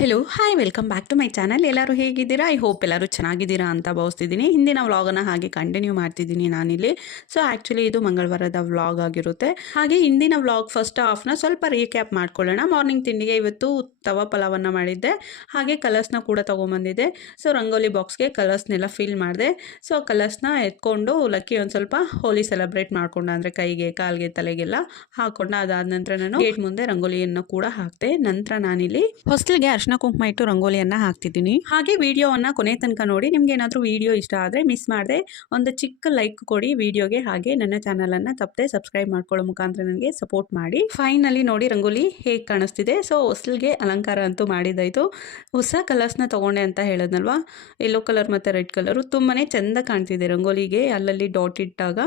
Hello hi welcome back to my channel. ಎಲ್ಲರೂ ಹೇಗಿದ್ದೀರಾ? I hope ಎಲ್ಲರೂ ಚೆನ್ನಾಗಿದ್ದೀರಾ ಅಂತ ಭಾವಿಸ್ತಿದ್ದೀನಿ. ಹಿಂದಿನ ವ್ಲಾಗನ್ನು ಹಾಗೆ ಕಂಟಿನ್ಯೂ ಮಾಡ್ತಿದ್ದೀನಿ ನಾನಿಲ್ಲಿ. ಸೊ ಆ್ಯಕ್ಚುಲಿ ಇದು ಮಂಗಳವಾರದ ವ್ಲಾಗ್ ಆಗಿರುತ್ತೆ. ಹಾಗೆ ಹಿಂದಿನ ವ್ಲಾಗ್ ಫಸ್ಟ್ ಹಾಫ್ನ ಸ್ವಲ್ಪ ರೀಕ್ಯಾಪ್ ಮಾಡ್ಕೊಳ್ಳೋಣ. ಮಾರ್ನಿಂಗ್ ತಿಂಡಿಗೆ ಇವತ್ತು ತವಾ ಪಲಾವನ್ನು ಮಾಡಿದ್ದೆ, ಹಾಗೆ ಕಲರ್ಸ್ನ ಕೂಡ ತೊಗೊಂಬಂದಿದ್ದೆ. ಸೊ ರಂಗೋಲಿ ಬಾಕ್ಸ್ಗೆ ಕಲರ್ಸ್ನೆಲ್ಲ ಫಿಲ್ ಮಾಡಿದೆ. ಸೊ ಕಲರ್ಸ್ನ ಎತ್ಕೊಂಡು ಲಕ್ಕಿ ಒಂದು ಸ್ವಲ್ಪ ಹೋಲಿ ಸೆಲೆಬ್ರೇಟ್ ಮಾಡ್ಕೊಂಡ, ಅಂದರೆ ಕೈಗೆ ಕಾಲಿಗೆ ತಲೆಗೆಲ್ಲ ಹಾಕೊಂಡ. ಅದಾದ ನಂತರ ನಾನು ಗೇಟ್ ಮುಂದೆ ರಂಗೋಲಿಯನ್ನು ಕೂಡ ಹಾಕ್ತೆ. ನಂತರ ನಾನಿಲ್ಲಿ ಹೊಸ್ಲಿಗೆ ಅರ್ಶಿನ ಕುಂಕುಮ ಇಟ್ಟು ರಂಗೋಲಿಯನ್ನು ಹಾಕ್ತಿದ್ದೀನಿ. ಹಾಗೆ ವಿಡಿಯೋವನ್ನು ಕೊನೆ ತನಕ ನೋಡಿ. ನಿಮ್ಗೆ ಏನಾದರೂ ವಿಡಿಯೋ ಇಷ್ಟ ಆದರೆ ಮಿಸ್ ಮಾಡದೆ ಒಂದು ಚಿಕ್ಕ ಲೈಕ್ ಕೊಡಿ ವಿಡಿಯೋಗೆ. ಹಾಗೆ ನನ್ನ ಚಾನಲನ್ನು ತಪ್ಪದೆ ಸಬ್ಸ್ಕ್ರೈಬ್ ಮಾಡ್ಕೊಳ್ಳೋ ಮುಖಾಂತರ ನನಗೆ ಸಪೋರ್ಟ್ ಮಾಡಿ. ಫೈನಲಿ ನೋಡಿ ರಂಗೋಲಿ ಹೇಗೆ ಕಾಣಿಸ್ತಿದೆ. ಸೊ ಹೊಸ್ಲಿಗೆ ಅಲಂಕಾರ ಅಂತೂ ಮಾಡಿದ್ದಾಯಿತು. ಹೊಸ ಕಲರ್ಸ್ನ ತೊಗೊಂಡೆ ಅಂತ ಹೇಳೋದ್ನಲ್ವಾ, ಯೆಲ್ಲೋ ಕಲರ್ ಮತ್ತು ರೆಡ್ ಕಲರು ತುಂಬಾ ಚೆಂದ ಕಾಣ್ತಿದೆ ರಂಗೋಲಿಗೆ. ಅಲ್ಲಲ್ಲಿ ಡಾಟ್ ಇಟ್ಟಾಗ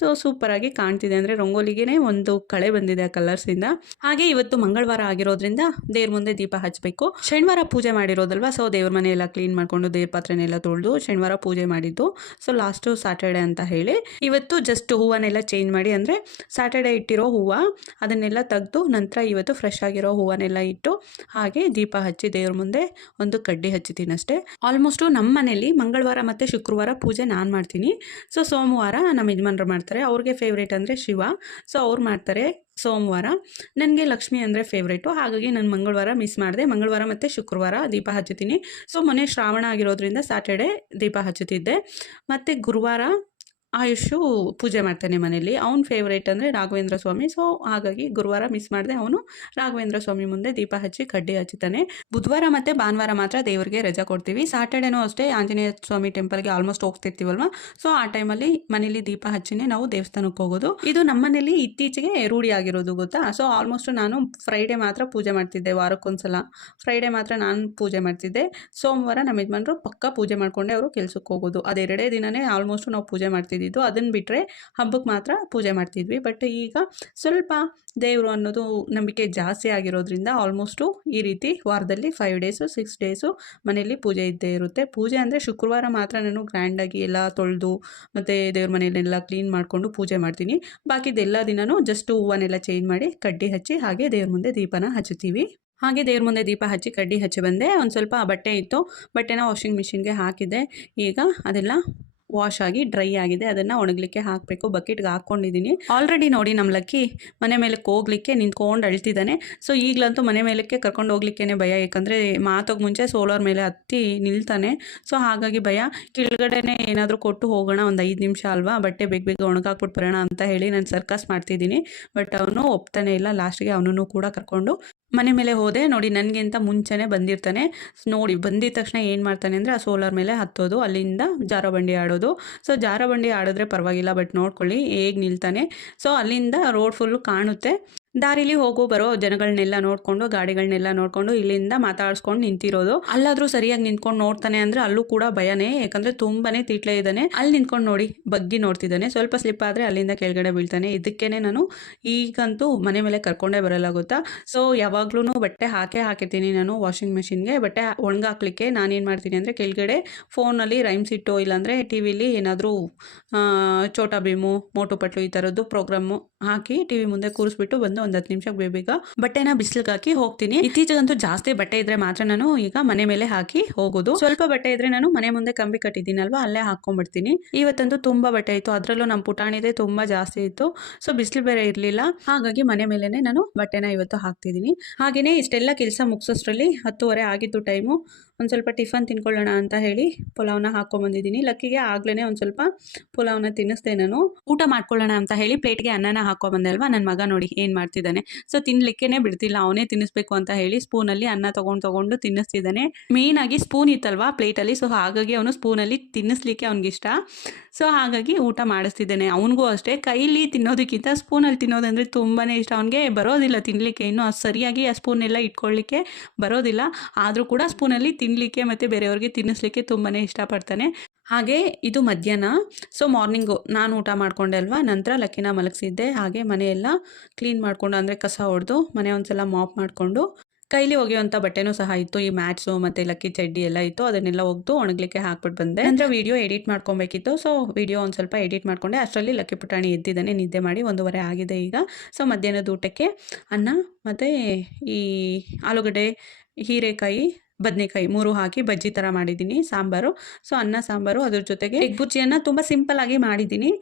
ಸೊ ಸೂಪರಾಗಿ ಕಾಣ್ತಿದೆ. ಅಂದರೆ ರಂಗೋಲಿಗೆ ಒಂದು ಕಳೆ ಬಂದಿದೆ ಆ ಕಲರ್ಸಿಂದ. ಹಾಗೆ ಇವತ್ತು ಮಂಗಳವಾರ ಆಗಿರೋದ್ರಿಂದ ದೇವ್ರ ಮುಂದೆ ದೀಪ ಹಚ್ಚಬೇಕು. ಶನಿವಾರ ಪೂಜೆ ಮಾಡಿರೋದಲ್ವಾ, ಸೊ ದೇವ್ರ ಮನೆಯೆಲ್ಲ ಕ್ಲೀನ್ ಮಾಡಿಕೊಂಡು ದೇವ್ರ ಪಾತ್ರೆನೆಲ್ಲ ತೊಳೆದು ಶನಿವಾರ ಪೂಜೆ ಮಾಡಿದ್ದು. ಸೊ ಲಾಸ್ಟು ಸ್ಯಾಟರ್ಡೆ ಅಂತ ಹೇಳಿ ಇವತ್ತು ಜಸ್ಟ್ ಹೂವನ್ನೆಲ್ಲ ಚೇಂಜ್ ಮಾಡಿ, ಅಂದರೆ ಸ್ಯಾಟರ್ಡೆ ಇಟ್ಟಿರೋ ಹೂವು ಅದನ್ನೆಲ್ಲ ತೆಗೆದು ನಂತರ ಇವತ್ತು ಫ್ರೆಶ್ ಆಗಿರೋ ಹೂವನ್ನೆಲ್ಲ ಇಟ್ಟು ಹಾಗೆ ದೀಪ ಹಚ್ಚಿ ದೇವ್ರ ಮುಂದೆ ಒಂದು ಕಡ್ಡಿ ಹಚ್ಚಿದ್ದೀನಿ ಅಷ್ಟೇ. ಆಲ್ಮೋಸ್ಟು ನಮ್ಮ ಮನೇಲಿ ಮಂಗಳವಾರ ಮತ್ತು ಶುಕ್ರವಾರ ಪೂಜೆ ನಾನು ಮಾಡ್ತೀನಿ. ಸೊ ಸೋಮವಾರ ನಮ್ಮ ಯಜಮಾನ್ರು ಮಾಡ್ತಾರೆ. ಅವ್ರಿಗೆ ಫೇವ್ರೇಟ್ ಅಂದರೆ ಶಿವ, ಸೊ ಅವ್ರು ಮಾಡ್ತಾರೆ ಸೋಮವಾರ. ನನಗೆ ಲಕ್ಷ್ಮಿ ಅಂದರೆ ಫೇವ್ರೇಟು, ಹಾಗಾಗಿ ನಾನು ಮಂಗಳವಾರ ಮಿಸ್ ಮಾಡಿದೆ. ಮಂಗಳವಾರ ಮತ್ತು ಶುಕ್ರವಾರ ದೀಪ ಹಚ್ಚುತ್ತೀನಿ. ಸೊ ಮೊನ್ನೆ ಶ್ರಾವಣ ಆಗಿರೋದ್ರಿಂದ ಸ್ಯಾಟರ್ಡೆ ದೀಪ ಹಚ್ಚುತ್ತಿದ್ದೆ. ಮತ್ತು ಗುರುವಾರ ಆಯುಷು ಪೂಜೆ ಮಾಡ್ತಾನೆ ಮನೇಲಿ. ಅವ್ನ ಫೇವ್ರೇಟ್ ಅಂದರೆ ರಾಘವೇಂದ್ರ ಸ್ವಾಮಿ. ಸೊ ಹಾಗಾಗಿ ಗುರುವಾರ ಮಿಸ್ ಮಾಡಿದೆ. ಅವನು ರಾಘವೇಂದ್ರ ಸ್ವಾಮಿ ಮುಂದೆ ದೀಪ ಹಚ್ಚಿ ಕಡ್ಡಿ ಹಚ್ಚುತ್ತಾನೆ. ಬುಧವಾರ ಮತ್ತು ಭಾನುವಾರ ಮಾತ್ರ ದೇವರಿಗೆ ರಜಾ ಕೊಡ್ತೀವಿ. ಸ್ಯಾಟರ್ಡೇನೂ ಅಷ್ಟೇ ಆಂಜನೇಯ ಸ್ವಾಮಿ ಟೆಂಪಲ್ಗೆ ಆಲ್ಮೋಸ್ಟ್ ಹೋಗ್ತಿರ್ತೀವಲ್ವ, ಸೊ ಆ ಟೈಮಲ್ಲಿ ಮನೇಲಿ ದೀಪ ಹಚ್ಚಿನೇ ನಾವು ದೇವಸ್ಥಾನಕ್ಕೆ ಹೋಗೋದು. ಇದು ನಮ್ಮ ಮನೇಲಿ ಇತ್ತೀಚೆಗೆ ರೂಢಿ ಆಗಿರೋದು ಗೊತ್ತಾ. ಸೊ ಆಲ್ಮೋಸ್ಟ್ ನಾನು ಫ್ರೈಡೇ ಮಾತ್ರ ಪೂಜೆ ಮಾಡ್ತಿದ್ದೆ, ವಾರಕ್ಕೊಂದ್ಸಲ ಫ್ರೈಡೇ ಮಾತ್ರ ನಾನು ಪೂಜೆ ಮಾಡ್ತಿದ್ದೆ. ಸೋಮವಾರ ನಮ್ಮ ಯಜಮಾನರು ಪಕ್ಕ ಪೂಜೆ ಮಾಡಿಕೊಂಡೆ ಅವರು ಕೆಲಸಕ್ಕೆ ಹೋಗೋದು. ಅದೆರಡೇ ದಿನವೇ ಆಲ್ಮೋಸ್ಟ್ ನಾವು ಪೂಜೆ ಮಾಡ್ತಿದ್ದಿದ್ದು. ಅದನ್ನು ಬಿಟ್ಟರೆ ಹಬ್ಬಕ್ಕೆ ಮಾತ್ರ ಪೂಜೆ ಮಾಡ್ತಿದ್ವಿ. ಬಟ್ ಈಗ ಸ್ವಲ್ಪ ದೇವರು ಅನ್ನೋದು ನಂಬಿಕೆ ಜಾಸ್ತಿ ಆಗಿರೋದ್ರಿಂದ ಆಲ್ಮೋಸ್ಟು ಈ ರೀತಿ ವಾರದಲ್ಲಿ 5 ಡೇಸು 6 ಡೇಸು ಮನೆಯಲ್ಲಿ ಪೂಜೆ ಇದ್ದೇ ಇರುತ್ತೆ. ಪೂಜೆ ಅಂದರೆ ಶುಕ್ರವಾರ ಮಾತ್ರ ನಾನು ಗ್ರ್ಯಾಂಡಾಗಿ ಎಲ್ಲ ತೊಳೆದು ಮತ್ತು ದೇವ್ರ ಮನೆಯಲ್ಲೆಲ್ಲ ಕ್ಲೀನ್ ಮಾಡಿಕೊಂಡು ಪೂಜೆ ಮಾಡ್ತೀನಿ. ಬಾಕಿದೆಲ್ಲ ದಿನವೂ ಜಸ್ಟ್ ಹೂವನ್ನೆಲ್ಲ ಚೇಂಜ್ ಮಾಡಿ ಕಡ್ಡಿ ಹಚ್ಚಿ ಹಾಗೆ ದೇವ್ರ ಮುಂದೆ ದೀಪನ ಹಚ್ಚುತ್ತೀವಿ. ಹಾಗೆ ದೇವ್ರ ಮುಂದೆ ದೀಪ ಹಚ್ಚಿ ಕಡ್ಡಿ ಹಚ್ಚಿ ಬಂದೆ. ಒಂದು ಸ್ವಲ್ಪ ಬಟ್ಟೆ ಇತ್ತು, ಬಟ್ಟೆನ ವಾಷಿಂಗ್ ಮಿಷಿನ್ಗೆ ಹಾಕಿದ್ದೆ. ಈಗ ಅದೆಲ್ಲ ವಾಶ್ ಆಗಿ ಡ್ರೈ ಆಗಿದೆ. ಅದನ್ನು ಒಣಗಲಿಕ್ಕೆ ಹಾಕಬೇಕು. ಬಕೆಟ್ಗೆ ಹಾಕ್ಕೊಂಡಿದ್ದೀನಿ. ಆಲ್ರೆಡಿ ನೋಡಿ ನಮ್ಮ ಲಕ್ಕಿ ಮನೆ ಮೇಲಕ್ಕೆ ಹೋಗ್ಲಿಕ್ಕೆ ನಿಂತ್ಕೊಂಡು ಅಳ್ತಿದ್ದಾನೆ. ಸೊ ಈಗಲಂತೂ ಮನೆ ಮೇಲಕ್ಕೆ ಕರ್ಕೊಂಡು ಹೋಗ್ಲಿಕ್ಕೇ ಭಯ, ಯಾಕಂದರೆ ಮಾತೋಗಿ ಮುಂಚೆ ಸೋಲಾರ್ ಮೇಲೆ ಹತ್ತಿ ನಿಲ್ತಾನೆ. ಸೊ ಹಾಗಾಗಿ ಭಯ. ಕೆಳಗಡೆನೇ ಏನಾದರೂ ಕೊಟ್ಟು ಹೋಗೋಣ, ಒಂದು 5 ನಿಮಿಷ ಅಲ್ವಾ, ಬಟ್ಟೆ ಬೇಗ ಬೇಗ ಒಣಗಾಕ್ಬಿಟ್ಟು ಬರೋಣ ಅಂತ ಹೇಳಿ ನಾನು ಸರ್ಕಸ್ ಮಾಡ್ತಿದ್ದೀನಿ. ಬಟ್ ಅವನು ಒಪ್ತಾನೆ ಇಲ್ಲ. ಲಾಸ್ಟಿಗೆ ಅವನನ್ನು ಕೂಡ ಕರ್ಕೊಂಡು ಮನೆ ಮೇಲೆ ಹೋದೆ. ನೋಡಿ ನನಗಿಂತ ಮುಂಚೆನೇ ಬಂದಿರ್ತಾನೆ. ನೋಡಿ ಬಂದಿದ ತಕ್ಷಣ ಏನು ಮಾಡ್ತಾನೆ ಅಂದರೆ ಆ ಸೋಲಾರ್ ಮೇಲೆ ಹತ್ತೋದು, ಅಲ್ಲಿಂದ ಜಾರಬಂಡಿ ಆಡೋದು. ಸೊ ಜಾರಬಂಡಿ ಆಡಿದ್ರೆ ಪರವಾಗಿಲ್ಲ, ಬಟ್ ನೋಡ್ಕೊಳ್ಳಿ ಹೇಗೆ ನಿಲ್ತಾನೆ. ಸೊ ಅಲ್ಲಿಂದ ರೋಡ್ ಫುಲ್ಲು ಕಾಣುತ್ತೆ. ದಾರಿಲಿ ಹೋಗೋ ಬರೋ ಜನಗಳನ್ನೆಲ್ಲ ನೋಡಿಕೊಂಡು, ಗಾಡಿಗಳನ್ನೆಲ್ಲ ನೋಡಿಕೊಂಡು ಇಲ್ಲಿಂದ ಮಾತಾಡ್ಸ್ಕೊಂಡು ನಿಂತಿರೋದು. ಅಲ್ಲಾದರೂ ಸರಿಯಾಗಿ ನಿಂತ್ಕೊಂಡು ನೋಡ್ತಾನೆ ಅಂದರೆ ಅಲ್ಲೂ ಕೂಡ ಭಯನೇ, ಯಾಕಂದರೆ ತುಂಬಾ ತೀಟ್ಲೇ ಇದ್ದಾನೆ. ಅಲ್ಲಿ ನಿಂತ್ಕೊಂಡು ನೋಡಿ ಬಗ್ಗಿ ನೋಡ್ತಿದ್ದಾನೆ. ಸ್ವಲ್ಪ ಸ್ಲಿಪ್ ಆದರೆ ಅಲ್ಲಿಂದ ಕೆಳಗಡೆ ಬೀಳ್ತಾನೆ. ಇದಕ್ಕೇ ನಾನು ಈಗಂತೂ ಮನೆ ಮೇಲೆ ಕರ್ಕೊಂಡೇ ಬರಲ್ಲ ಗೊತ್ತಾ. ಸೊ ಯಾವಾಗ್ಲೂ ಬಟ್ಟೆ ಹಾಕಿರ್ತೀನಿ ನಾನು ವಾಷಿಂಗ್ ಮೆಷಿನ್ಗೆ. ಬಟ್ಟೆ ಒಣಗಾಕ್ಲಿಕ್ಕೆ ನಾನೇನು ಮಾಡ್ತೀನಿ ಅಂದರೆ ಕೆಳಗಡೆ ಫೋನಲ್ಲಿ ರೈಮ್ಸ್ ಇಟ್ಟು, ಇಲ್ಲಾಂದರೆ ಟಿ ವಿಲಿ ಏನಾದರೂ ಚೋಟಾ ಭೀಮು, ಮೋಟು ಪಟ್ಲು ಈ ಥರದ್ದು ಪ್ರೋಗ್ರಾಮು ಹಾಕಿ ಟಿ ವಿ ಮುಂದೆ ಕೂರಿಸ್ಬಿಟ್ಟು ಬಂದು ಒಂದು 10 ನಿಮಿಷಕ್ಕೆ ಬೇಗ ಬಟ್ಟೆನ ಬಿಸಿಲಿಗೆ ಹಾಕಿ ಹೋಗ್ತೀನಿ. ಇತ್ತೀಚೆಗಂತೂ ಜಾಸ್ತಿ ಬಟ್ಟೆ ಇದ್ರೆ ಮಾತ್ರ ನಾನು ಈಗ ಮನೆ ಮೇಲೆ ಹಾಕಿ ಹೋಗೋದು. ಸ್ವಲ್ಪ ಬಟ್ಟೆ ಇದ್ರೆ ನಾನು ಮನೆ ಮುಂದೆ ಕಂಬಿ ಕಟ್ಟಿದ್ದೀನಲ್ವಾ, ಅಲ್ಲೇ ಹಾಕೊಂಡ್ಬಿಡ್ತೀನಿ. ಇವತ್ತಂತೂ ತುಂಬ ಬಟ್ಟೆ ಇತ್ತು, ಅದರಲ್ಲೂ ನಮ್ಮ ಪುಟಾಣಿದೆ ತುಂಬ ಜಾಸ್ತಿ ಇತ್ತು. ಸೊ ಬಿಸಿಲು ಬೇರೆ ಇರಲಿಲ್ಲ, ಹಾಗಾಗಿ ಮನೆ ಮೇಲೇ ನಾನು ಬಟ್ಟೆನ ಇವತ್ತು ಹಾಕ್ತಿದ್ದೀನಿ. ಹಾಗೆಯೇ ಇಷ್ಟೆಲ್ಲ ಕೆಲಸ ಮುಗಿಸೋಷ್ಟರಲ್ಲಿ 10:30 ಆಗಿತ್ತು ಟೈಮು. ಒಂದು ಸ್ವಲ್ಪ ಟಿಫನ್ ತಿನ್ಕೊಳ್ಳೋಣ ಅಂತ ಹೇಳಿ ಪುಲಾವ್ನ ಹಾಕ್ಕೊಂಬಂದಿದ್ದೀನಿ. ಲಕ್ಕಿಗೆ ಆಗ್ಲೇ ಒಂದು ಸ್ವಲ್ಪ ಪುಲಾವ್ನ ತಿನ್ನಿಸ್ದೆ ನಾನು. ಊಟ ಮಾಡ್ಕೊಳ್ಳೋಣ ಅಂತ ಹೇಳಿ ಪ್ಲೇಟ್ಗೆ ಅನ್ನನ ಹಾಕ್ಕೊಂಬಂದೆ ಅಲ್ವಾ. ನನ್ನ ಮಗ ನೋಡಿ ಏನು ಮಾಡ್ತಿದ್ದಾನೆ. ಸೊ ತಿನ್ಲಿಕ್ಕೇ ಬಿಡ್ತಿಲ್ಲ, ಅವನೇ ತಿನ್ನಿಸ್ಬೇಕು ಅಂತ ಹೇಳಿ ಸ್ಪೂನಲ್ಲಿ ಅನ್ನ ತೊಗೊಂಡು ತಿನ್ನಿಸ್ತಿದ್ದಾನೆ. ಮೇಯ್ನಾಗಿ ಸ್ಪೂನ್ ಇತ್ತಲ್ವಾ ಪ್ಲೇಟಲ್ಲಿ, ಸೊ ಹಾಗಾಗಿ ಅವನು ಸ್ಪೂನಲ್ಲಿ ತಿನ್ನಿಸ್ಲಿಕ್ಕೆ ಅವ್ನಿಗಿಷ್ಟ. ಸೊ ಹಾಗಾಗಿ ಊಟ ಮಾಡಿಸ್ತಿದ್ದಾನೆ. ಅವನಿಗೂ ಅಷ್ಟೇ ಕೈಲಿ ತಿನ್ನೋದಕ್ಕಿಂತ ಸ್ಪೂನಲ್ಲಿ ತಿನ್ನೋದಂದರೆ ತುಂಬಾ ಇಷ್ಟ. ಅವನಿಗೆ ಬರೋದಿಲ್ಲ ತಿನ್ನಲಿಕ್ಕೆ, ಇನ್ನೂ ಸರಿಯಾಗಿ ಆ ಸ್ಪೂನೆಲ್ಲ ಇಟ್ಕೊಳ್ಳಿಕ್ಕೆ ಬರೋದಿಲ್ಲ. ಆದರೂ ಕೂಡ ಸ್ಪೂನಲ್ಲಿ ತಿನ್ನಲಿಕ್ಕೆ ಮತ್ತು ಬೇರೆಯವ್ರಿಗೆ ತಿನ್ನಿಸ್ಲಿಕ್ಕೆ ತುಂಬಾ ಇಷ್ಟಪಡ್ತಾನೆ. ಹಾಗೆ ಇದು ಮಧ್ಯಾಹ್ನ. ಸೊ ಮಾರ್ನಿಂಗು ನಾನು ಊಟ ಮಾಡ್ಕೊಂಡೆ ಅಲ್ವಾ, ನಂತರ ಲಕ್ಕಿನ ಮಲಗಿಸಿದ್ದೆ. ಹಾಗೆ ಮನೆಯೆಲ್ಲ ಕ್ಲೀನ್ ಮಾಡಿಕೊಂಡು, ಅಂದರೆ ಕಸ ಹೊಡೆದು ಮನೆ ಒಂದ್ಸಲ ಮಾಪ್ ಮಾಡಿಕೊಂಡು, ಕೈಲಿ ಒಗೆಯುವಂಥ ಬಟ್ಟೆನೂ ಸಹ ಇತ್ತು. ಈ ಮ್ಯಾಟ್ಸು ಮತ್ತು ಲಕ್ಕಿ ಚಡ್ಡಿ ಎಲ್ಲ ಇತ್ತು, ಅದನ್ನೆಲ್ಲ ಒಗೆದು ಒಣಗಲಿಕ್ಕೆ ಹಾಕ್ಬಿಟ್ಟು ಬಂದೆ. ನಂತರ ವೀಡಿಯೋ ಎಡಿಟ್ ಮಾಡ್ಕೊಬೇಕಿತ್ತು. ಸೊ ವೀಡಿಯೋ ಒಂದು ಸ್ವಲ್ಪ ಎಡಿಟ್ ಮಾಡಿಕೊಂಡೆ. ಅಷ್ಟರಲ್ಲಿ ಲಕ್ಕಿ ಪುಟಾಣಿ ಎದ್ದಿದ್ದಾನೆ, ನಿದ್ದೆ ಮಾಡಿ 1:30 ಆಗಿದೆ ಈಗ. ಸೊ ಮಧ್ಯಾಹ್ನದ ಊಟಕ್ಕೆ ಅನ್ನ ಮತ್ತು ಈ ಆಲೂಗಡ್ಡೆ ಹೀರೆಕಾಯಿ, ಬದನೆಕಾಯಿ 3 ಹಾಕಿ ಬಜ್ಜಿ ಥರ ಮಾಡಿದ್ದೀನಿ ಸಾಂಬಾರು. ಸೊ ಅನ್ನ ಸಾಂಬಾರು, ಅದ್ರ ಜೊತೆಗೆ ಎಗ್ ಬುರ್ಜಿಯನ್ನು ತುಂಬ ಸಿಂಪಲ್ಲಾಗಿ ಮಾಡಿದ್ದೀನಿ.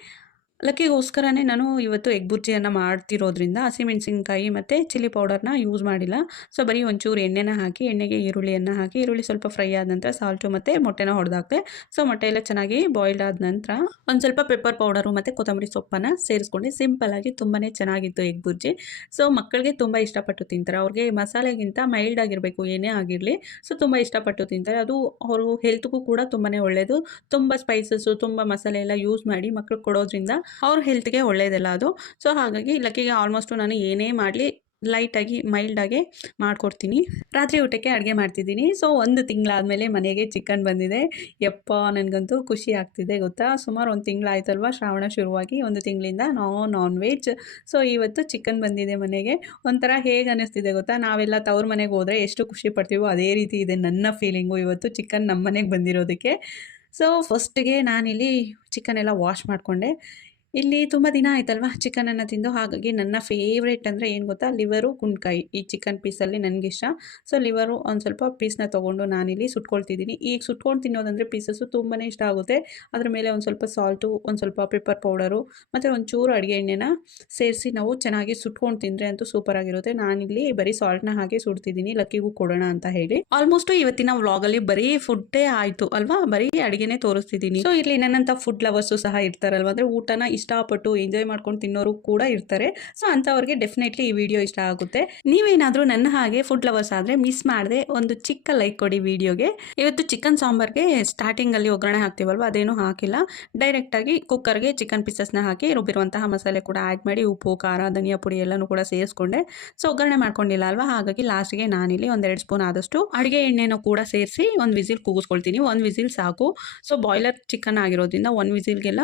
ಲಕ್ಕಿಗೋಸ್ಕರನೇ ನಾನು ಇವತ್ತು ಎಗ್ ಬುರ್ಜಿಯನ್ನು ಮಾಡ್ತಿರೋದ್ರಿಂದ ಹಸಿಮೆಣಸಿನ್ಕಾಯಿ ಮತ್ತು ಚಿಲ್ಲಿ ಪೌಡರ್ನ ಯೂಸ್ ಮಾಡಿಲ್ಲ. ಸೊ ಬರೀ ಒಂಚೂರು ಎಣ್ಣೆನ ಹಾಕಿ, ಎಣ್ಣೆಗೆ ಈರುಳ್ಳಿಯನ್ನು ಹಾಕಿ, ಈರುಳ್ಳಿ ಸ್ವಲ್ಪ ಫ್ರೈ ಆದ ನಂತರ ಸಾಲ್ಟು ಮತ್ತು ಮೊಟ್ಟೆನ ಹೊಡೆದಾಕ್ತೆ. ಸೊ ಮೊಟ್ಟೆ ಎಲ್ಲ ಚೆನ್ನಾಗಿ ಬಾಯ್ಲ್ಡ್ ಆದ ನಂತರ ಒಂದು ಸ್ವಲ್ಪ ಪೆಪ್ಪರ್ ಪೌಡರು ಮತ್ತು ಕೊತ್ತಂಬರಿ ಸೊಪ್ಪನ್ನು ಸೇರಿಸ್ಕೊಂಡು ಸಿಂಪಲ್ಲಾಗಿ ತುಂಬಾ ಚೆನ್ನಾಗಿತ್ತು ಎಗ್ ಬುರ್ಜಿ. ಸೊ ಮಕ್ಕಳಿಗೆ ತುಂಬ ಇಷ್ಟಪಟ್ಟು ತಿಂತಾರೆ. ಅವ್ರಿಗೆ ಮಸಾಲೆಗಿಂತ ಮೈಲ್ಡ್ ಆಗಿರಬೇಕು ಏನೇ ಆಗಿರಲಿ. ಸೊ ತುಂಬ ಇಷ್ಟಪಟ್ಟು ತಿಂತಾರೆ. ಅದು ಅವರು ಹೆಲ್ತ್ಗೂ ಕೂಡ ತುಂಬಾ ಒಳ್ಳೆಯದು. ತುಂಬ ಸ್ಪೈಸಸ್ಸು, ತುಂಬ ಮಸಾಲೆ ಎಲ್ಲ ಯೂಸ್ ಮಾಡಿ ಮಕ್ಳಿಗೆ ಕೊಡೋದ್ರಿಂದ ಅವ್ರ ಹೆಲ್ತ್ಗೆ ಒಳ್ಳೆಯದಲ್ಲ ಅದು. ಸೊ ಹಾಗಾಗಿ ಲಕ್ಕಿಗೆ ಆಲ್ಮೋಸ್ಟು ನಾನು ಏನೇ ಮಾಡಲಿ ಲೈಟಾಗಿ ಮೈಲ್ಡಾಗೆ ಮಾಡಿಕೊಡ್ತೀನಿ. ರಾತ್ರಿ ಊಟಕ್ಕೆ ಅಡುಗೆ ಮಾಡ್ತಿದ್ದೀನಿ. ಸೊ 1 ತಿಂಗಳಾದಮೇಲೆ ಮನೆಗೆ ಚಿಕನ್ ಬಂದಿದೆ. ಯಪ್ಪ ನನಗಂತೂ ಖುಷಿ ಆಗ್ತಿದೆ ಗೊತ್ತಾ. ಸುಮಾರು 1 ತಿಂಗಳಾಯ್ತಲ್ವ ಶ್ರಾವಣ ಶುರುವಾಗಿ, 1 ತಿಂಗಳಿಂದ ನಾನ್ ವೆಜ್. ಸೊ ಇವತ್ತು ಚಿಕನ್ ಬಂದಿದೆ ಮನೆಗೆ. ಒಂಥರ ಹೇಗೆ ಅನ್ನಿಸ್ತಿದೆ ಗೊತ್ತಾ, ನಾವೆಲ್ಲ ತವ್ರ ಮನೆಗೆ ಹೋದರೆ ಎಷ್ಟು ಖುಷಿ ಪಡ್ತೀವೋ ಅದೇ ರೀತಿ ಇದೆ ನನ್ನ ಫೀಲಿಂಗು ಇವತ್ತು ಚಿಕನ್ ನಮ್ಮ ಮನೆಗೆ ಬಂದಿರೋದಕ್ಕೆ. ಸೊ ಫಸ್ಟಿಗೆ ನಾನಿಲ್ಲಿ ಚಿಕನ್ ಎಲ್ಲ ವಾಶ್ ಮಾಡಿಕೊಂಡೆ. ಇಲ್ಲಿ ತುಂಬ ದಿನ ಆಯ್ತಲ್ವ ಚಿಕನನ್ನು ತಿಂದು, ಹಾಗಾಗಿ ನನ್ನ ಫೇವ್ರೇಟ್ ಅಂದರೆ ಏನು ಗೊತ್ತಾ, ಲಿವರು, ಗುಂಡ್ಕಾಯಿ. ಈ ಚಿಕನ್ ಪೀಸಲ್ಲಿ ನನಗಿಷ್ಟ. ಸೊ ಲಿವರು ಒಂದು ಸ್ವಲ್ಪ ಪೀಸ್ನ ತೊಗೊಂಡು ನಾನಿಲ್ಲಿ ಸುಟ್ಕೊಳ್ತಿದ್ದೀನಿ. ಈಗ ಸುಟ್ಕೊಂಡು ತಿನ್ನೋದಂದರೆ ಪೀಸಸ್ಸು ತುಂಬಾ ಇಷ್ಟ ಆಗುತ್ತೆ. ಅದ್ರ ಮೇಲೆ ಒಂದು ಸ್ವಲ್ಪ ಸಾಲ್ಟು, ಒಂದು ಸ್ವಲ್ಪ ಪೆಪ್ಪರ್ ಪೌಡರು ಮತ್ತು ಒಂಚೂರು ಅಡುಗೆ ಎಣ್ಣೆನ ಸೇರಿಸಿ ನಾವು ಚೆನ್ನಾಗಿ ಸುಟ್ಕೊಂಡು ತಿಂದರೆ ಅಂತೂ ಸೂಪರಾಗಿರುತ್ತೆ. ನಾನಿಲ್ಲಿ ಬರೀ ಸಾಲ್ಟ್ನ ಹಾಕಿ ಸುಡ್ತಿದ್ದೀನಿ ಲಕ್ಕಿಗೂ ಕೊಡೋಣ ಅಂತ ಹೇಳಿ. ಆಲ್ಮೋಸ್ಟು ಇವತ್ತಿನ ವ್ಲಾಗಲ್ಲಿ ಬರೀ ಫುಡ್ಡೇ ಆಯಿತು ಅಲ್ವಾ, ಬರೀ ಅಡುಗೆನೇ ತೋರಿಸ್ತಿದ್ದೀನಿ. ಸೊ ಇಲ್ಲಿ ನನ್ನಂಥ ಫುಡ್ ಲವರ್ಸು ಸಹ ಇರ್ತಾರಲ್ವ, ಅಂದರೆ ಊಟನ ಇಷ್ಟಪಟ್ಟು ಎಂಜಾಯ್ ಮಾಡ್ಕೊಂಡು ತಿನ್ನೋರು ಕೂಡ ಇರ್ತಾರೆ. ಸೊ ಅಂಥವ್ರಿಗೆ ಡೆಫಿನೆಟ್ಲಿ ಈ ವಿಡಿಯೋ ಇಷ್ಟ ಆಗುತ್ತೆ. ನೀವೇನಾದರೂ ನನ್ನ ಹಾಗೆ ಫುಡ್ ಲವರ್ಸ್ ಆದರೆ ಮಿಸ್ ಮಾಡದೆ ಒಂದು ಚಿಕ್ಕ ಲೈಕ್ ಕೊಡಿ ವಿಡಿಯೋಗೆ. ಇವತ್ತು ಚಿಕನ್ ಸಾಂಬಾರ್ಗೆ ಸ್ಟಾರ್ಟಿಂಗಲ್ಲಿ ಒಗ್ಗರಣೆ ಹಾಕ್ತೀವಲ್ವ, ಅದೇನೂ ಹಾಕಿಲ್ಲ. ಡೈರೆಕ್ಟಾಗಿ ಕುಕ್ಕರ್ಗೆ ಚಿಕನ್ ಪೀಸಸ್ನ ಹಾಕಿ ರುಬ್ಬಿರುವಂತಹ ಮಸಾಲೆ ಕೂಡ ಆ್ಯಡ್ ಮಾಡಿ, ಉಪ್ಪು, ಖಾರ, ಧನಿಯಾ ಪುಡಿ ಎಲ್ಲನೂ ಕೂಡ ಸೇರಿಸ್ಕೊಂಡೆ. ಸೊ ಒಗ್ಗರಣೆ ಮಾಡ್ಕೊಂಡಿಲ್ಲ ಅಲ್ವಾ, ಹಾಗಾಗಿ ಲಾಸ್ಟಿಗೆ ನಾನಿಲ್ಲಿ 1-2 ಸ್ಪೂನ್ ಆದಷ್ಟು ಅಡುಗೆ ಎಣ್ಣೆನೂ ಕೂಡ ಸೇರಿಸಿ ಒಂದು ವಿಸಿಲ್ ಕೂಗಿಸ್ಕೊಳ್ತೀನಿ. 1 ವಿಸಿಲ್ ಸಾಕು. ಸೊ ಬಾಯ್ಲರ್ ಚಿಕನ್ ಆಗಿರೋದ್ರಿಂದ 1 ವಿಸಿಲ್ಗೆಲ್ಲ